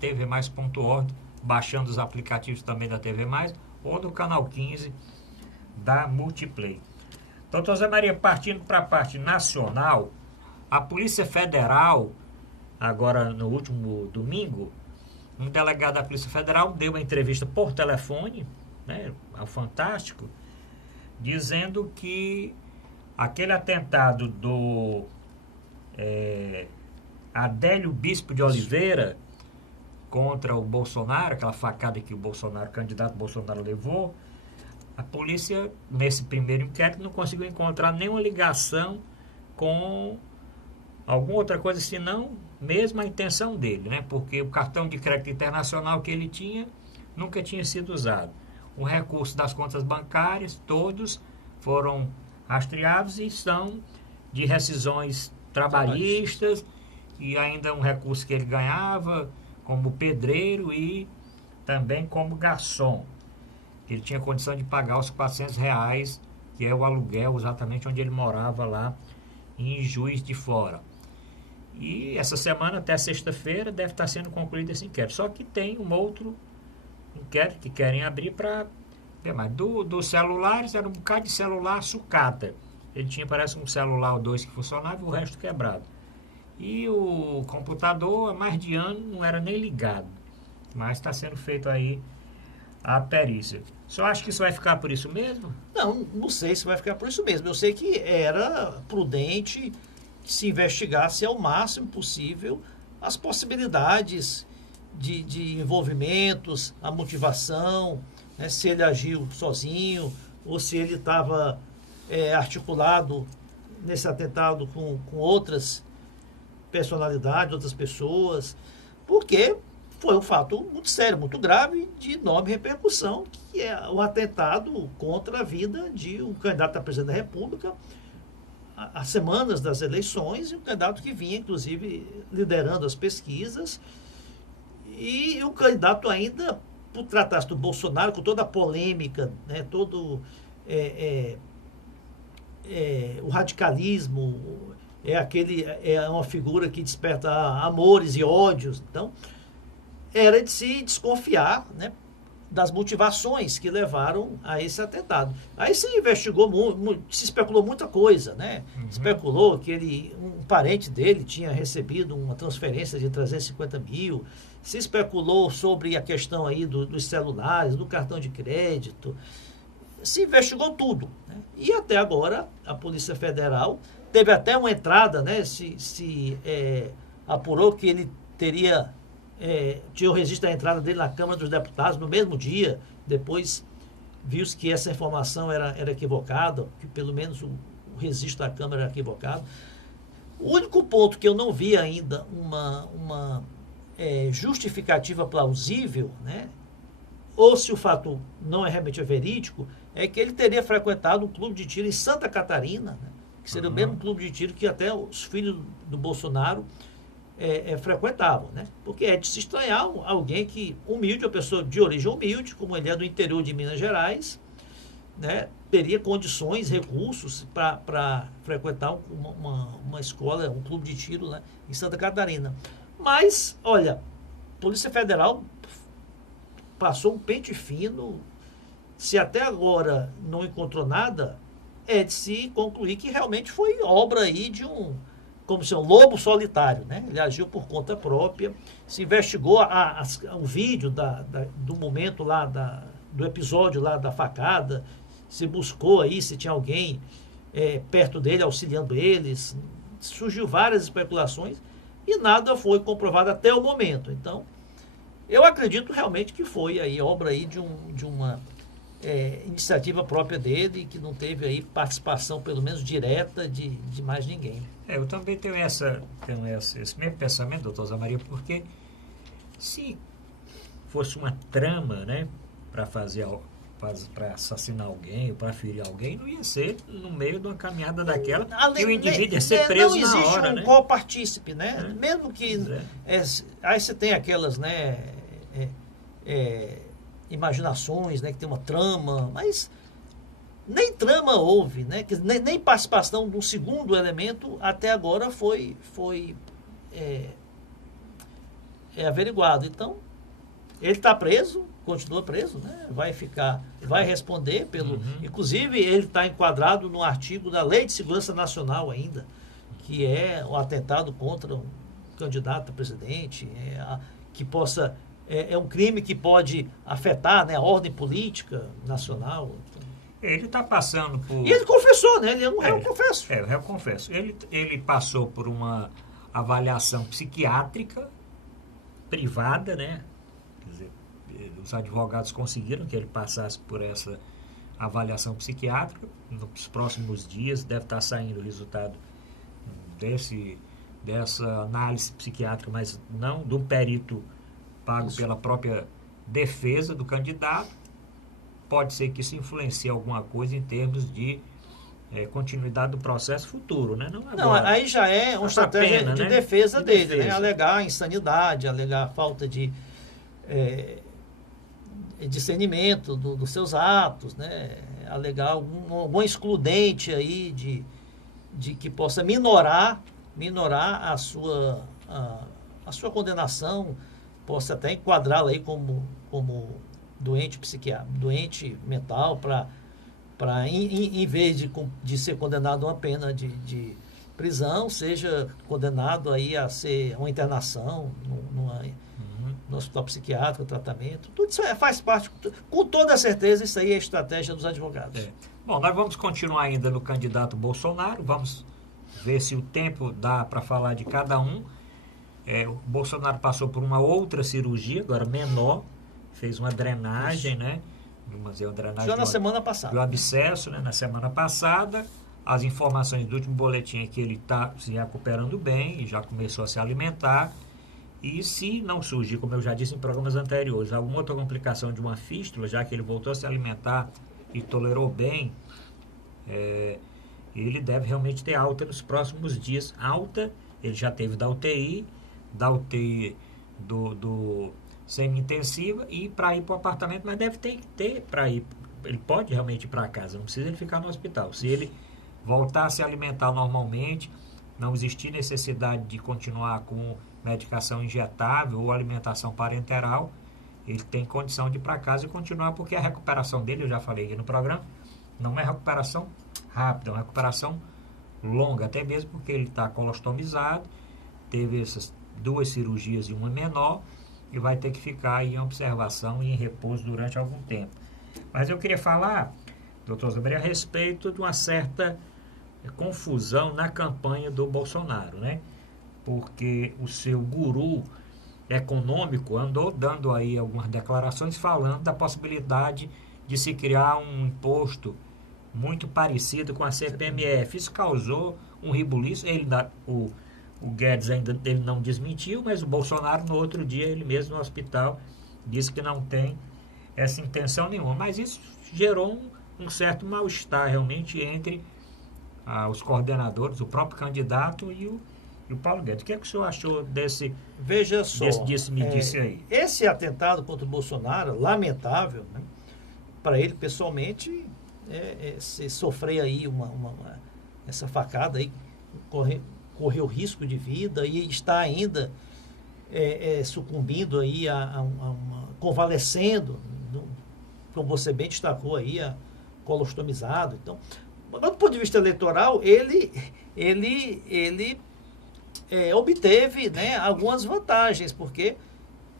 tvmais.org, baixando os aplicativos também da TV+, ou do canal 15 da Multiplay. Doutor Zé Maria, partindo para a parte nacional, a Polícia Federal, agora no último domingo, um delegado da Polícia Federal deu uma entrevista por telefone, né, ao Fantástico, dizendo que aquele atentado do Adélio Bispo de Oliveira contra o Bolsonaro, aquela facada que o candidato Bolsonaro levou, a polícia, nesse primeiro inquérito, não conseguiu encontrar nenhuma ligação com alguma outra coisa, senão mesmo a intenção dele, né? Porque o cartão de crédito internacional que ele tinha nunca tinha sido usado. O recurso das contas bancárias, todos foram rastreados e são de rescisões trabalhistas, e ainda um recurso que ele ganhava como pedreiro e também como garçom. Ele tinha condição de pagar os R$400, que é o aluguel exatamente onde ele morava lá em Juiz de Fora. E essa semana, até sexta-feira, deve estar sendo concluído esse inquérito. Só que tem um outro inquérito que querem abrir para ver mais. Dos celulares, era um bocado de celular sucata. Ele tinha, parece, um celular ou dois que funcionava e o resto quebrado. E o computador, há mais de ano, não era nem ligado. Mas está sendo feito aí a perícia. Só acha que isso vai ficar por isso mesmo? Não sei se vai ficar por isso mesmo. Eu sei que era prudente que se investigasse ao máximo possível as possibilidades de envolvimentos, a motivação, né, se ele agiu sozinho ou se ele estava articulado nesse atentado com outras personalidades, outras pessoas, porque foi um fato muito sério, muito grave, de enorme repercussão, que é o atentado contra a vida de um candidato a presidente da República, há semanas das eleições, e um candidato que vinha, inclusive, liderando as pesquisas, e um candidato ainda, por tratar-se do Bolsonaro, com toda a polêmica, né, todo o radicalismo, é uma figura que desperta amores e ódios. Então, era de se desconfiar, né, das motivações que levaram a esse atentado. Aí se investigou, se especulou muita coisa, né? Especulou que um parente dele tinha recebido uma transferência de 350 mil, se especulou sobre a questão aí dos celulares, do cartão de crédito, se investigou tudo, né? E até agora a Polícia Federal teve até uma entrada, né? Apurou que ele tinha o registro da entrada dele na Câmara dos Deputados no mesmo dia. Depois viu-se que essa informação era equivocada, que pelo menos o registro da Câmara era equivocado. O único ponto que eu não vi ainda uma justificativa plausível, né, ou se o fato não é realmente verídico, é que ele teria frequentado um clube de tiro em Santa Catarina, né, que seria o mesmo clube de tiro que até os filhos do Bolsonaro frequentavam, né? Porque é de se estranhar alguém humilde, uma pessoa de origem humilde, como ele é do interior de Minas Gerais, né, teria condições, recursos para frequentar uma escola, um clube de tiro, né, em Santa Catarina. Mas, olha, a Polícia Federal passou um pente fino. Se até agora não encontrou nada, é de se concluir que realmente foi obra aí de como se é um lobo solitário, né? Ele agiu por conta própria. Se investigou o vídeo do momento lá, do episódio lá da facada, se buscou aí se tinha alguém perto dele, auxiliando eles. Surgiu várias especulações e nada foi comprovado até o momento. Então, eu acredito realmente que foi aí obra aí de uma iniciativa própria dele, que não teve aí participação, pelo menos direta, de mais ninguém. Eu também tenho esse mesmo pensamento, doutor Zé Maria, porque se fosse uma trama, né, para assassinar alguém ou para ferir alguém, não ia ser no meio de uma caminhada daquela que o indivíduo ia ser preso na hora. Não existe um co-partícipe, né? Mesmo que... aí você tem aquelas, né, imaginações, né, que tem uma trama, mas nem trama houve, né? Nem participação do segundo elemento até agora foi averiguado. Então, ele está preso, continua preso, né? Vai responder pelo... Inclusive, ele está enquadrado no artigo da Lei de Segurança Nacional ainda, que é o atentado contra um candidato a presidente, que possa... É um crime que pode afetar, né, a ordem política nacional. Ele está passando por... E ele confessou, né? Ele é um réu confesso. É, o réu confesso. Ele passou por uma avaliação psiquiátrica privada, né? Quer dizer, os advogados conseguiram que ele passasse por essa avaliação psiquiátrica. Nos próximos dias deve estar saindo o resultado dessa análise psiquiátrica, mas não do perito pago pela própria defesa do candidato. Pode ser que isso influencie alguma coisa em termos de continuidade do processo futuro, né? Não, aí já é uma estratégia de defesa dele, né? Alegar insanidade, alegar falta de discernimento dos seus atos, né? Alegar algum excludente aí de que possa minorar a sua condenação, possa até enquadrá-la aí como doente mental, para em vez de ser condenado a uma pena de prisão, seja condenado aí a ser uma internação no hospital psiquiátrico, tratamento. Tudo isso faz parte, com toda certeza, isso aí é a estratégia dos advogados. Bom, nós vamos continuar ainda no candidato Bolsonaro, vamos ver se o tempo dá para falar de cada um. O Bolsonaro passou por uma outra cirurgia, agora menor, fez uma drenagem, né? Já na semana passada. Do abscesso, né? Na semana passada. As informações do último boletim é que ele está se recuperando bem e já começou a se alimentar. E se não surgir, como eu já disse em programas anteriores, alguma outra complicação de uma fístula, já que ele voltou a se alimentar e tolerou bem, ele deve realmente ter alta nos próximos dias. Alta, ele já teve da UTI do semi-intensiva e para ir para o apartamento, mas deve ter para ir. Ele pode realmente ir para casa, não precisa ele ficar no hospital. Se ele voltar a se alimentar normalmente, não existir necessidade de continuar com medicação injetável ou alimentação parenteral, ele tem condição de ir para casa e continuar, porque a recuperação dele, eu já falei aqui no programa, não é recuperação rápida, é uma recuperação longa, até mesmo porque ele está colostomizado, teve essas 2 cirurgias e uma menor, e vai ter que ficar em observação e em repouso durante algum tempo. Mas eu queria falar, doutor Zambari, a respeito de uma certa confusão na campanha do Bolsonaro, né? Porque o seu guru econômico andou dando aí algumas declarações falando da possibilidade de se criar um imposto muito parecido com a CPMF. Isso causou um rebuliço. O Guedes ainda ele não desmentiu, mas o Bolsonaro no outro dia, ele mesmo no hospital, disse que não tem essa intenção nenhuma. Mas isso gerou um certo mal-estar realmente entre os coordenadores, o próprio candidato e o Paulo Guedes. O que é que o senhor achou desse... Veja só, disse aí? Esse atentado contra o Bolsonaro, lamentável, né, para ele pessoalmente, se sofrer aí essa facada aí, correu risco de vida e está ainda sucumbindo aí convalescendo, como você bem destacou aí, colostomizado. Então, do ponto de vista eleitoral, ele obteve, né, algumas vantagens, porque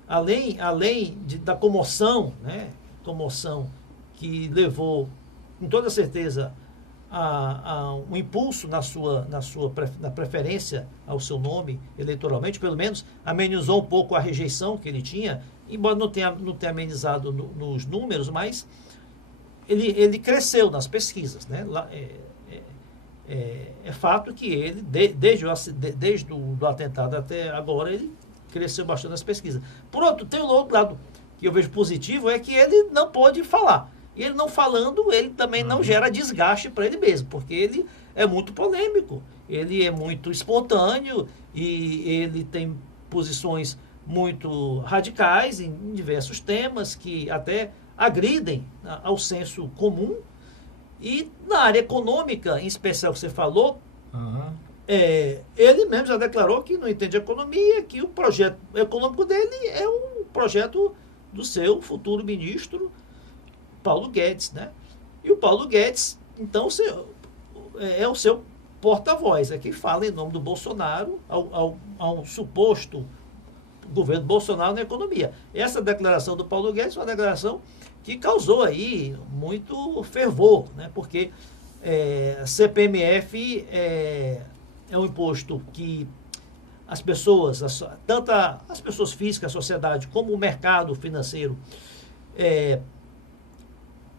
além da comoção, né, comoção que levou, com toda certeza, a um impulso na preferência ao seu nome eleitoralmente, pelo menos amenizou um pouco a rejeição que ele tinha, embora não tenha amenizado nos números, mas ele cresceu nas pesquisas, né? É fato que ele, desde o atentado até agora, ele cresceu bastante nas pesquisas. Por outro, tem um outro lado que eu vejo positivo, é que ele não pode falar. E ele não falando, ele também não gera desgaste para ele mesmo, porque ele é muito polêmico, ele é muito espontâneo e ele tem posições muito radicais em diversos temas que até agridem ao senso comum. E na área econômica, em especial que você falou, ele mesmo já declarou que não entende economia, que o projeto econômico dele é um projeto do seu futuro ministro, Paulo Guedes, né? E o Paulo Guedes, então, é o seu porta-voz, é quem fala em nome do Bolsonaro ao suposto governo Bolsonaro na economia. Essa declaração do Paulo Guedes é uma declaração que causou aí muito fervor, né? Porque CPMF é um imposto que as pessoas, tanto as pessoas físicas, a sociedade, como o mercado financeiro,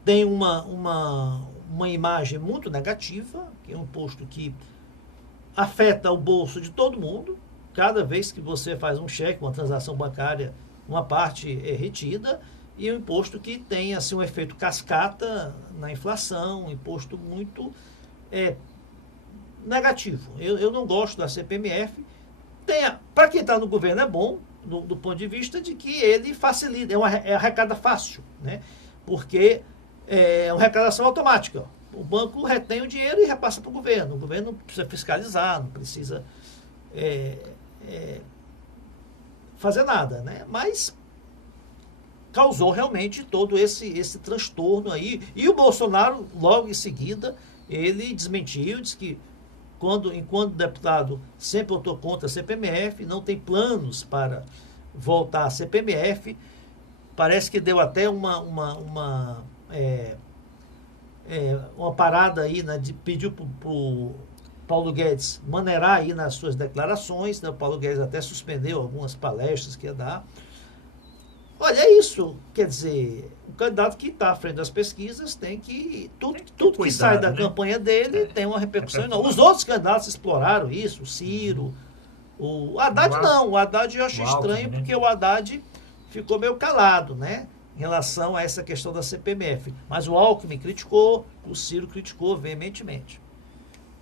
tem uma imagem muito negativa, que é um imposto que afeta o bolso de todo mundo. Cada vez que você faz um cheque, uma transação bancária, uma parte é retida, e um imposto que tem assim, um efeito cascata na inflação, um imposto muito negativo. Eu não gosto da CPMF. Para quem está no governo é bom, do ponto de vista de que ele facilita, arrecada fácil, né? Porque é uma arrecadação automática. O banco retém o dinheiro e repassa para o governo. O governo não precisa fiscalizar, não precisa fazer nada, né? Mas causou realmente todo esse transtorno aí. E o Bolsonaro, logo em seguida, ele desmentiu, disse que enquanto deputado sempre votou contra a CPMF, não tem planos para voltar à CPMF. Parece que deu até uma parada aí, né, pediu para o Paulo Guedes maneirar aí nas suas declarações, né? O Paulo Guedes até suspendeu algumas palestras que ia dar. Olha, é isso. Quer dizer, o candidato que está à frente das pesquisas tem que... Tudo que sai da campanha dele tem uma repercussão enorme. Os outros candidatos exploraram isso, o Ciro, O Haddad não, o Haddad eu achei estranho, porque o Haddad ficou meio calado, né? Em relação a essa questão da CPMF. Mas o Alckmin criticou, o Ciro criticou veementemente.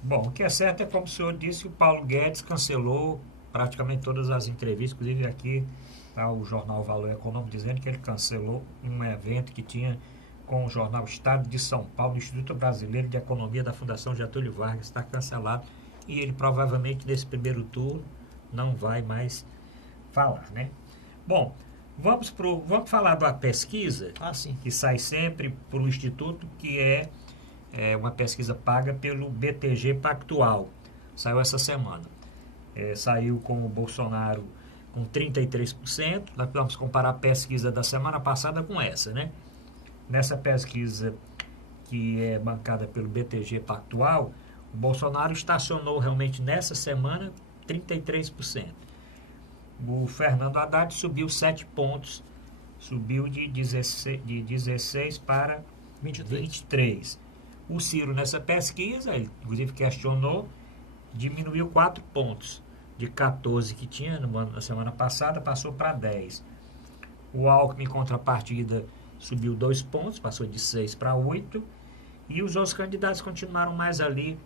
Bom, o que é certo é, como o senhor disse, o Paulo Guedes cancelou praticamente todas as entrevistas, inclusive aqui está o jornal Valor Econômico dizendo que ele cancelou um evento que tinha com o jornal Estado de São Paulo, o Instituto Brasileiro de Economia da Fundação Getúlio Vargas, está cancelado, e ele provavelmente nesse primeiro turno não vai mais falar, né? Bom, vamos falar da pesquisa que sai sempre para o Instituto, que é uma pesquisa paga pelo BTG Pactual. Saiu essa semana. Saiu com o Bolsonaro com 33%. Nós vamos comparar a pesquisa da semana passada com essa, né? Nessa pesquisa que é bancada pelo BTG Pactual, o Bolsonaro estacionou realmente nessa semana 33%. O Fernando Haddad subiu 7 pontos, subiu de 16 para 23. O Ciro, nessa pesquisa, ele inclusive questionou, diminuiu 4 pontos. De 14 que tinha na semana passada, passou para 10. O Alckmin, em contrapartida, subiu 2 pontos, passou de 6 para 8. E os outros candidatos continuaram mais ali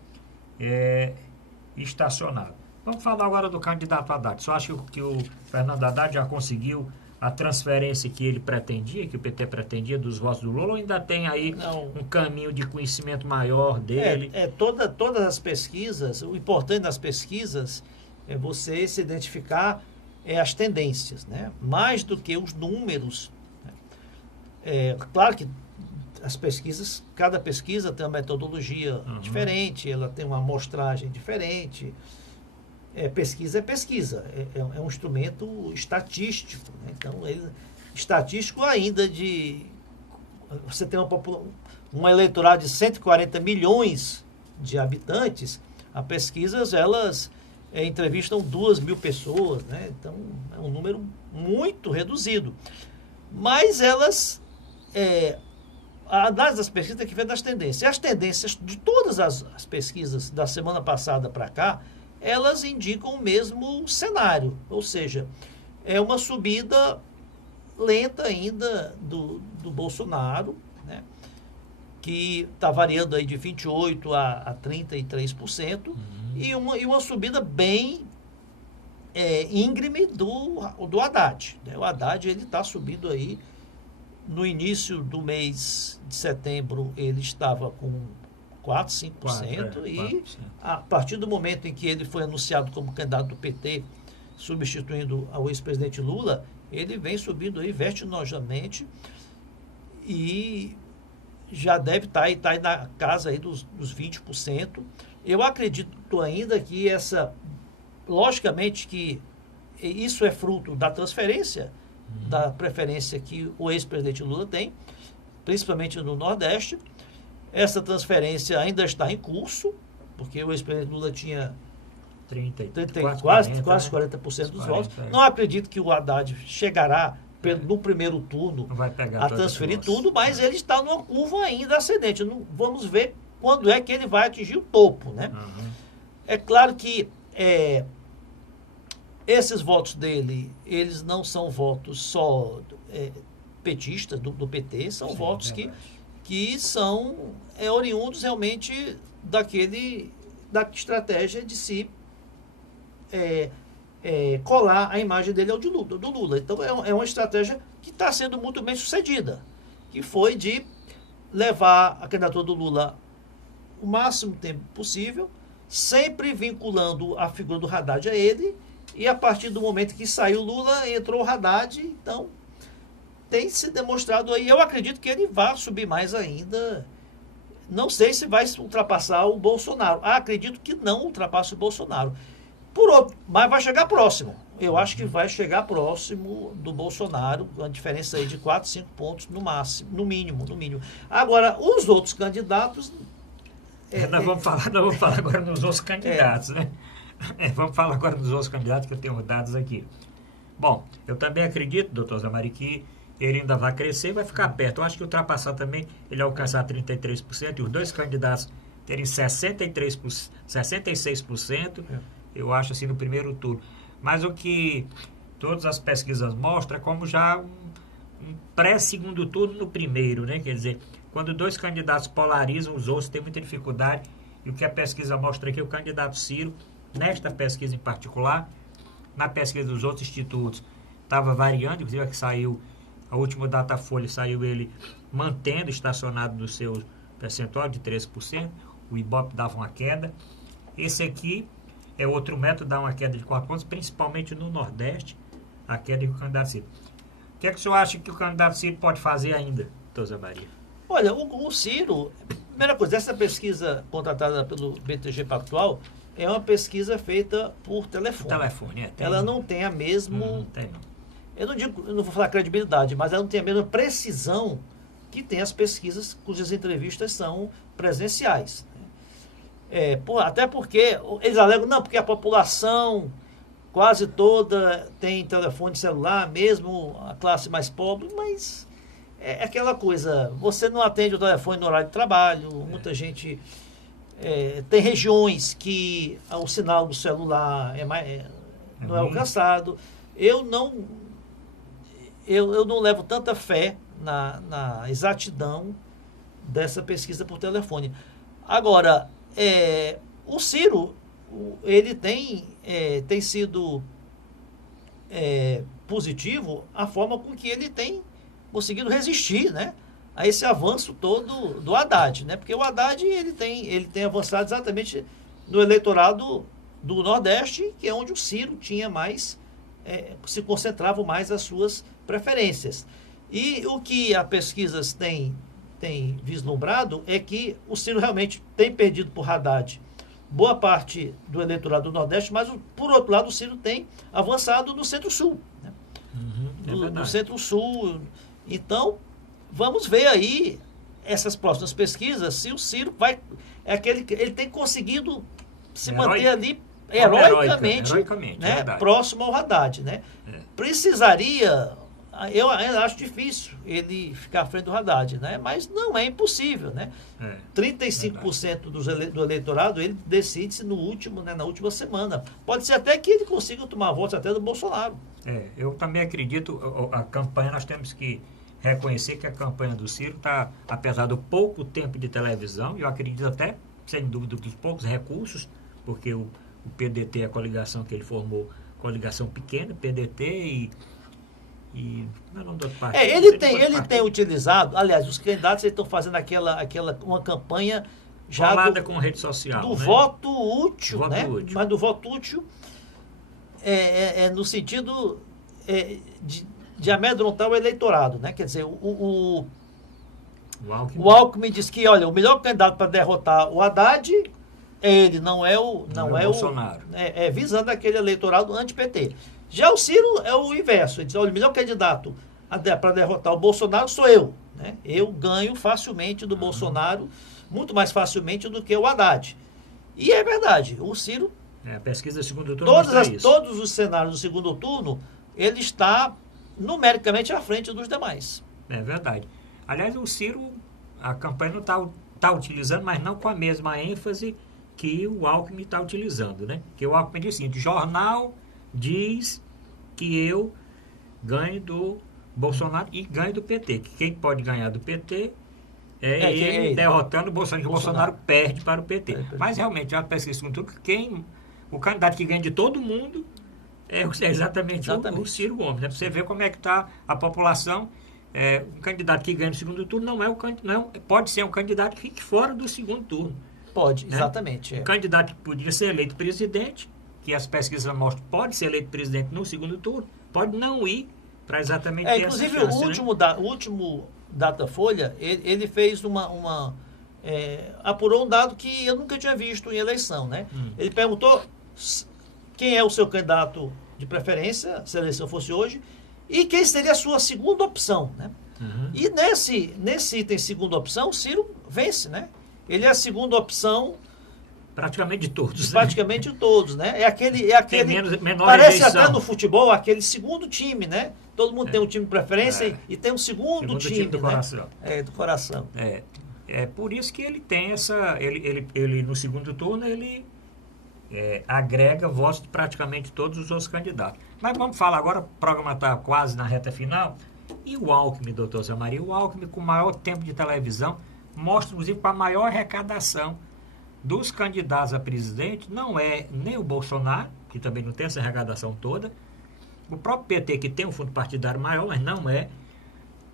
estacionados. Vamos falar agora do candidato Haddad. Você acha que o Fernando Haddad já conseguiu a transferência que ele pretendia, que o PT pretendia dos votos do Lula, ou ainda tem aí um caminho de conhecimento maior dele? Todas as pesquisas, o importante das pesquisas é você se identificar as tendências, né? Mais do que os números. Claro que as pesquisas, cada pesquisa tem uma metodologia diferente, ela tem uma amostragem diferente. Pesquisa é pesquisa, é um instrumento estatístico, né? Então, estatístico ainda você tem um eleitorado de 140 milhões de habitantes, as pesquisas, elas entrevistam 2.000 pessoas, né? Então, é um número muito reduzido. Mas elas, a análise das pesquisas tem que ver das tendências. E as tendências de todas as pesquisas da semana passada para cá, elas indicam o mesmo cenário, ou seja, é uma subida lenta ainda do Bolsonaro, né, que está variando aí de 28% a 33%, e uma subida bem íngreme do Haddad, né? O Haddad está subindo aí, no início do mês de setembro ele estava com 4%, 5%, e a partir do momento em que ele foi anunciado como candidato do PT, substituindo ao ex-presidente Lula, ele vem subindo aí vertiginosamente e já deve estar aí na casa aí dos 20%. Eu acredito ainda que logicamente que isso é fruto da transferência, da preferência que o ex-presidente Lula tem, principalmente no Nordeste. Essa transferência ainda está em curso, porque o ex-presidente Lula tinha quase 40% dos votos. Não acredito que o Haddad chegará no primeiro turno a transferir tudo, mas ele está numa curva ainda ascendente. Vamos ver quando é que ele vai atingir o topo, né? É claro que esses votos dele, eles não são votos só petistas do PT, são votos que são oriundos realmente da estratégia de se colar a imagem dele ao do Lula. Então, é uma estratégia que está sendo muito bem sucedida, que foi de levar a candidatura do Lula o máximo tempo possível, sempre vinculando a figura do Haddad a ele, e a partir do momento que saiu Lula, entrou o Haddad. Então, tem se demonstrado aí, eu acredito que ele vai subir mais ainda. Não sei se vai ultrapassar o Bolsonaro. Acredito que não ultrapasse o Bolsonaro. Mas vai chegar próximo. Eu acho que vai chegar próximo do Bolsonaro, uma diferença aí de 4, 5 pontos no máximo, no mínimo. Agora, os outros candidatos... Nós vamos falar agora dos outros candidatos, né? Vamos falar agora dos outros candidatos, que eu tenho dados aqui. Bom, eu também acredito, doutor Zé Mari, que ele ainda vai crescer e vai ficar perto. Eu acho que ultrapassar também, ele alcançar 33%, e os dois candidatos terem 66%, eu acho assim, no primeiro turno. Mas o que todas as pesquisas mostram é como já um pré-segundo turno no primeiro, né? Quer dizer, quando dois candidatos polarizam, os outros têm muita dificuldade. E o que a pesquisa mostra aqui, o candidato Ciro, nesta pesquisa em particular, na pesquisa dos outros institutos, estava variando, inclusive a que saiu, a última Datafolha saiu ele mantendo estacionado no seu percentual de 13%, o Ibope dava uma queda. Esse aqui é outro método, dá uma queda de 4 pontos, principalmente no Nordeste, a queda que o candidato Ciro. O que é que o senhor acha que o candidato Ciro pode fazer ainda, doutor Zé Maria? Olha, o Ciro, primeira coisa, essa pesquisa contratada pelo BTG Pactual é uma pesquisa feita por telefone. Ela não tem a mesma... Não tem, não. Eu não vou falar credibilidade, mas ela não tem a mesma precisão que tem as pesquisas cujas entrevistas são presenciais. Até porque eles alegam, não, porque a população quase toda tem telefone celular, mesmo a classe mais pobre, mas é aquela coisa, você não atende o telefone no horário de trabalho, muita gente... tem regiões que o sinal do celular não é alcançado. Eu não levo tanta fé na exatidão dessa pesquisa por telefone. Agora, o Ciro, ele tem sido positivo a forma com que ele tem conseguido resistir, né, a esse avanço todo do Haddad, né? Porque o Haddad ele tem avançado exatamente no eleitorado do Nordeste, que é onde o Ciro tinha mais, se concentravam mais as suas preferências. E o que as pesquisas têm vislumbrado é que o Ciro realmente tem perdido por Haddad boa parte do eleitorado do Nordeste, mas, por outro lado, o Ciro tem avançado no Centro-Sul, né? No Centro-Sul. Então, vamos ver aí essas próximas pesquisas, se o Ciro vai... ele tem conseguido se manter ali heroicamente, né, próximo ao Haddad, né? Precisaria... Eu ainda acho difícil ele ficar à frente do Haddad, né? Mas não é impossível, né? 35% do eleitorado, ele decide-se na última semana. Pode ser até que ele consiga tomar votos até do Bolsonaro. Eu também acredito, a campanha, nós temos que reconhecer que a campanha do Ciro está, apesar do pouco tempo de televisão, eu acredito até, sem dúvida, dos poucos recursos, porque o PDT, a coligação que ele formou, coligação pequena, PDT e não é o nome do outro partido. Ele tem utilizado, aliás, os candidatos estão fazendo uma campanha já com rede social, do voto útil, né? Mas do voto útil no sentido de amedrontar o eleitorado, né? Quer dizer, o Alckmin diz que, olha, o melhor candidato para derrotar o Haddad é ele, não é o Bolsonaro. Visando aquele eleitorado anti-PT. Já o Ciro é o inverso. Ele diz, olha, o melhor candidato para derrotar o Bolsonaro sou eu, né? Eu ganho facilmente do Bolsonaro, muito mais facilmente do que o Haddad. E é verdade, o Ciro... a pesquisa do segundo turno mostra isso. Todos os cenários do segundo turno, ele está numericamente à frente dos demais. É verdade. Aliás, o Ciro, a campanha não está utilizando, mas não com a mesma ênfase que o Alckmin está utilizando, né? Que o Alckmin diz o seguinte, jornal diz que eu ganho do Bolsonaro e ganho do PT. Que quem pode ganhar do PT é ele derrotando o Bolsonaro, que o Bolsonaro perde para o PT. Mas realmente, já pesquisa com tudo, o candidato que ganha de todo mundo é exatamente. O Ciro Gomes. Né? Para você ver como é que está a população. Um candidato que ganha no segundo turno pode ser um candidato que fique fora do segundo turno. Pode, né? Exatamente. Um candidato que podia ser eleito presidente, que as pesquisas mostram, pode ser eleito presidente no segundo turno, pode não ir para exatamente ter inclusive, essa chance, o último Datafolha, ele fez apurou um dado que eu nunca tinha visto em eleição, né? Ele perguntou quem é o seu candidato de preferência, se a eleição fosse hoje, e quem seria a sua segunda opção, né? E nesse item segunda opção, o Ciro vence, né? Ele é a segunda opção praticamente de todos. Praticamente de todos, né? É aquele menor parece eleição. Até no futebol, aquele segundo time, né? Todo mundo tem um time de preferência e tem um segundo time do coração. Né? Do coração. É por isso que ele tem essa... Ele no segundo turno, ele agrega votos de praticamente todos os outros candidatos. Mas vamos falar agora, o programa está quase na reta final, e o Alckmin, doutor Zé Maria, o Alckmin com o maior tempo de televisão, mostra inclusive com a maior arrecadação dos candidatos a presidente, não é nem o Bolsonaro, que também não tem essa arrecadação toda, o próprio PT, que tem um fundo partidário maior, mas não é.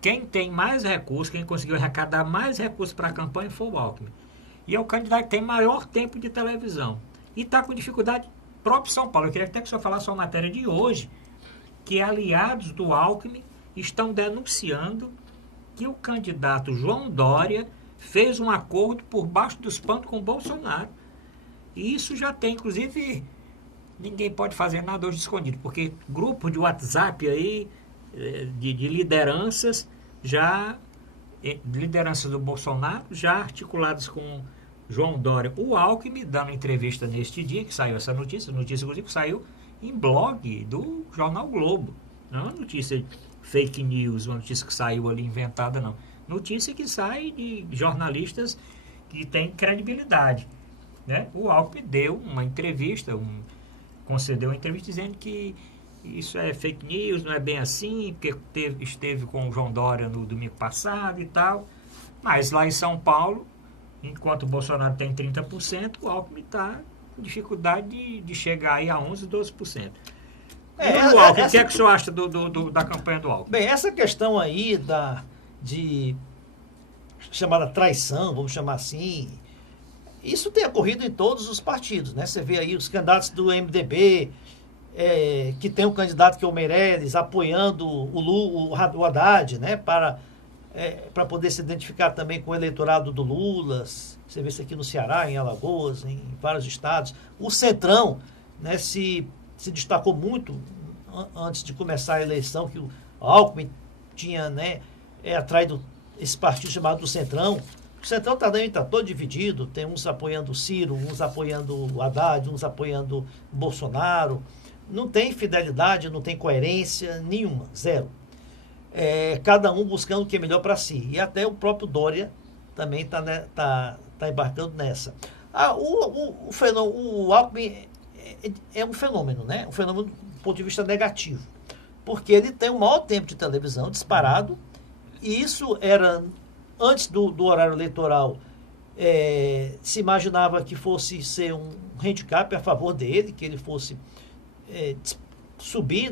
Quem tem mais recursos, quem conseguiu arrecadar mais recursos para a campanha foi o Alckmin. E é o candidato que tem maior tempo de televisão. E está com dificuldade próprio São Paulo. Eu queria até que o senhor falasse uma matéria de hoje, que aliados do Alckmin estão denunciando que o candidato João Dória fez um acordo por baixo dos panos com o Bolsonaro. E isso já tem, inclusive, ninguém pode fazer nada hoje escondido, porque grupo de WhatsApp aí, de lideranças, lideranças do Bolsonaro, já articuladas com João Dória. O Alckmin, dando entrevista neste dia, que saiu essa notícia inclusive que saiu em blog do Jornal Globo. Não é uma notícia fake news, uma notícia que saiu ali inventada, não. Notícia que sai de jornalistas que têm credibilidade, né? O Alckmin deu uma entrevista, concedeu uma entrevista dizendo que isso é fake news, não é bem assim, porque esteve com o João Dória no domingo passado e tal. Mas lá em São Paulo, enquanto o Bolsonaro tem 30%, o Alckmin está com dificuldade de chegar aí a 11%, 12%. O Alckmin, o que é que o senhor acha da campanha do Alckmin? Bem, essa questão aí de chamada traição, vamos chamar assim, isso tem ocorrido em todos os partidos, né? Você vê aí os candidatos do MDB, que tem um candidato que é o Meirelles, apoiando o Haddad, né? Para poder se identificar também com o eleitorado do Lula. Você vê isso aqui no Ceará, em Alagoas, em vários estados. O Centrão, né, se destacou muito antes de começar a eleição, que o Alckmin tinha, né, atraído esse partido chamado do Centrão. O Centrão também está todo dividido, tem uns apoiando o Ciro, uns apoiando o Haddad, uns apoiando o Bolsonaro. Não tem fidelidade, não tem coerência nenhuma, zero. Cada um buscando o que é melhor para si. E até o próprio Dória também está embarcando nessa. O Alckmin é um fenômeno, né? Um fenômeno do ponto de vista negativo. Porque ele tem o maior tempo de televisão disparado, e isso era, antes do horário eleitoral, se imaginava que fosse ser um handicap a favor dele, que ele fosse subir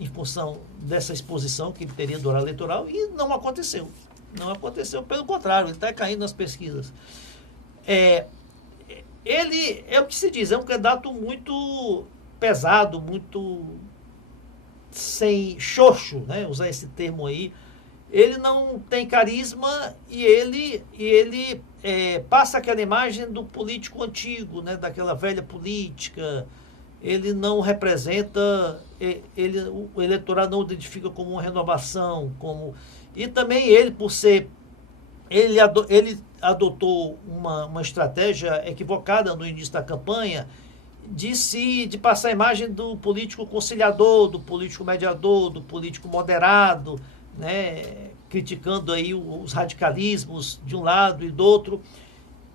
em função dessa exposição que ele teria do horário eleitoral, e não aconteceu. Não aconteceu, pelo contrário, ele está caindo nas pesquisas. Ele, é o que se diz, é um candidato muito pesado, muito sem xoxo, né? Usar esse termo aí. Ele não tem carisma e ele passa aquela imagem do político antigo, né? Daquela velha política. Ele não representa, o eleitorado não o identifica como uma renovação, e também ele, por ser, ele adotou uma estratégia equivocada no início da campanha de passar a imagem do político conciliador, do político mediador, do político moderado, né, criticando aí os radicalismos de um lado e do outro.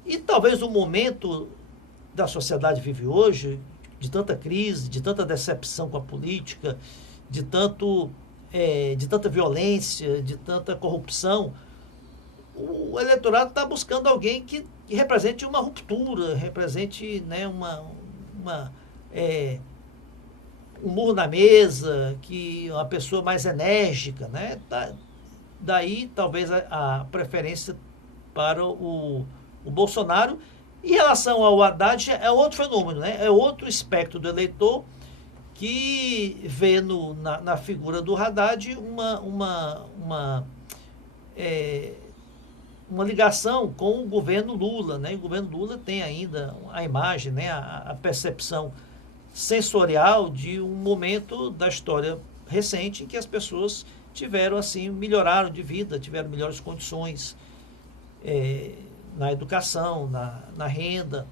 E talvez o momento da sociedade vive hoje, de tanta crise, de tanta decepção com a política, de tanta violência, de tanta corrupção, o eleitorado está buscando alguém que represente uma ruptura, represente, né, um murro na mesa, uma pessoa mais enérgica, né? Daí talvez a preferência para o Bolsonaro. Em relação ao Haddad, é outro fenômeno, né? É outro espectro do eleitor que vê na figura do Haddad uma ligação com o governo Lula, né? O governo Lula tem ainda a imagem, né? A percepção sensorial de um momento da história recente em que as pessoas melhoraram de vida, tiveram melhores condições na educação, na renda.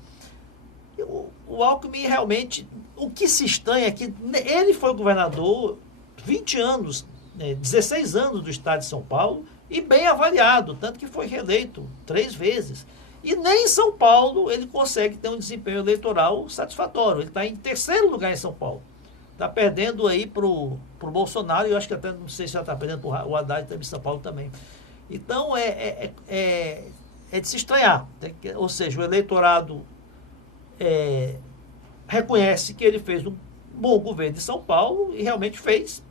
O Alckmin realmente, o que se estranha é que ele foi governador 20 anos, 16 anos do estado de São Paulo, e bem avaliado, tanto que foi reeleito 3 vezes. E nem em São Paulo ele consegue ter um desempenho eleitoral satisfatório. Ele está em terceiro lugar em São Paulo. Está perdendo aí para o Bolsonaro, e eu acho que até não sei se já está perdendo para o Haddad também em São Paulo também. Então é de se estranhar. Ou seja, o eleitorado reconhece que ele fez um bom governo de São Paulo e realmente fez.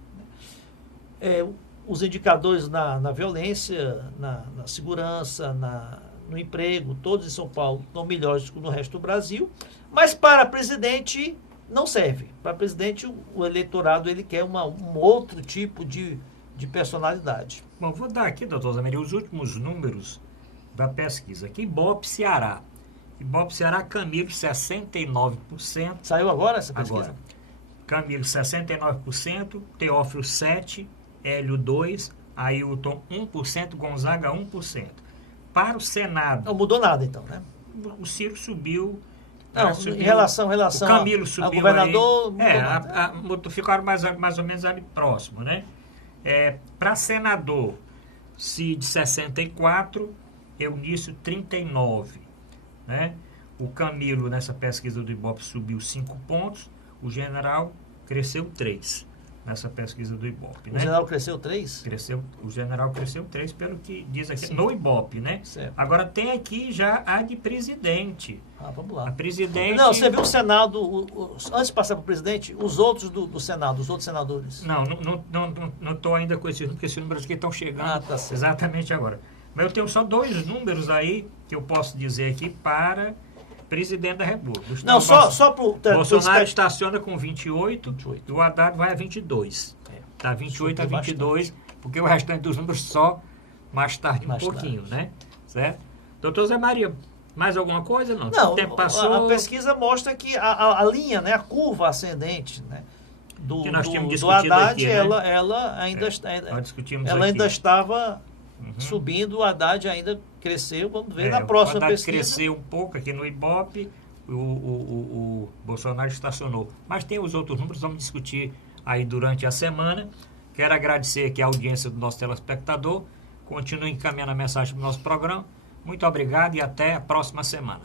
Os indicadores na violência, na segurança, no emprego, todos em São Paulo estão melhores que no resto do Brasil, mas para presidente não serve. Para presidente o eleitorado ele quer um outro tipo de personalidade. Bom, vou dar aqui, doutor Zé os últimos números da pesquisa. Aqui, Ibope, Ceará. Ibope, Ceará, Camilo, 69%. Saiu agora essa pesquisa? Agora. Camilo, 69%, Teófilo, 7%, Hélio, 2%, Ailton, 1%, Gonzaga, 1%. Para o Senado... Não mudou nada, então, né? O Ciro subiu... Não, subiu, em relação o Camilo subiu ao governador... Aí, ficaram mais ou menos ali próximo, né? Para senador, Cid, 64%, Eunício, 39%. Né? O Camilo, nessa pesquisa do Ibope, subiu 5 pontos. O general cresceu 3 nessa pesquisa do Ibope. O general cresceu 3? O general cresceu 3, pelo que diz aqui. Sim. No Ibope, né? Certo. Agora tem aqui já a de presidente. Vamos lá. A presidente... Não, você viu o Senado, antes de passar para o presidente, os outros do Senado, os outros senadores. Não estou ainda com esses números, porque esses números aqui estão chegando tá certo. Exatamente agora. Mas eu tenho só 2 números aí que eu posso dizer aqui para presidente da República. Não, só para o... Bolsonaro estaciona com 28 e o Haddad vai a 22. Tá 28 a 22, bastante. Porque o restante dos números só mais tarde um pouquinho, né? Certo? Doutor Zé Maria, mais alguma coisa? Não, o tempo passou. A pesquisa mostra que a linha, né, a curva ascendente, né, do Haddad, aqui, né? ela ainda estava subindo, o Haddad ainda cresceu, vamos ver na próxima pesquisa. Cresceu um pouco aqui no Ibope, o Bolsonaro estacionou. Mas tem os outros números, vamos discutir aí durante a semana. Quero agradecer aqui a audiência do nosso telespectador. Continue encaminhando a mensagem do nosso programa. Muito obrigado e até a próxima semana.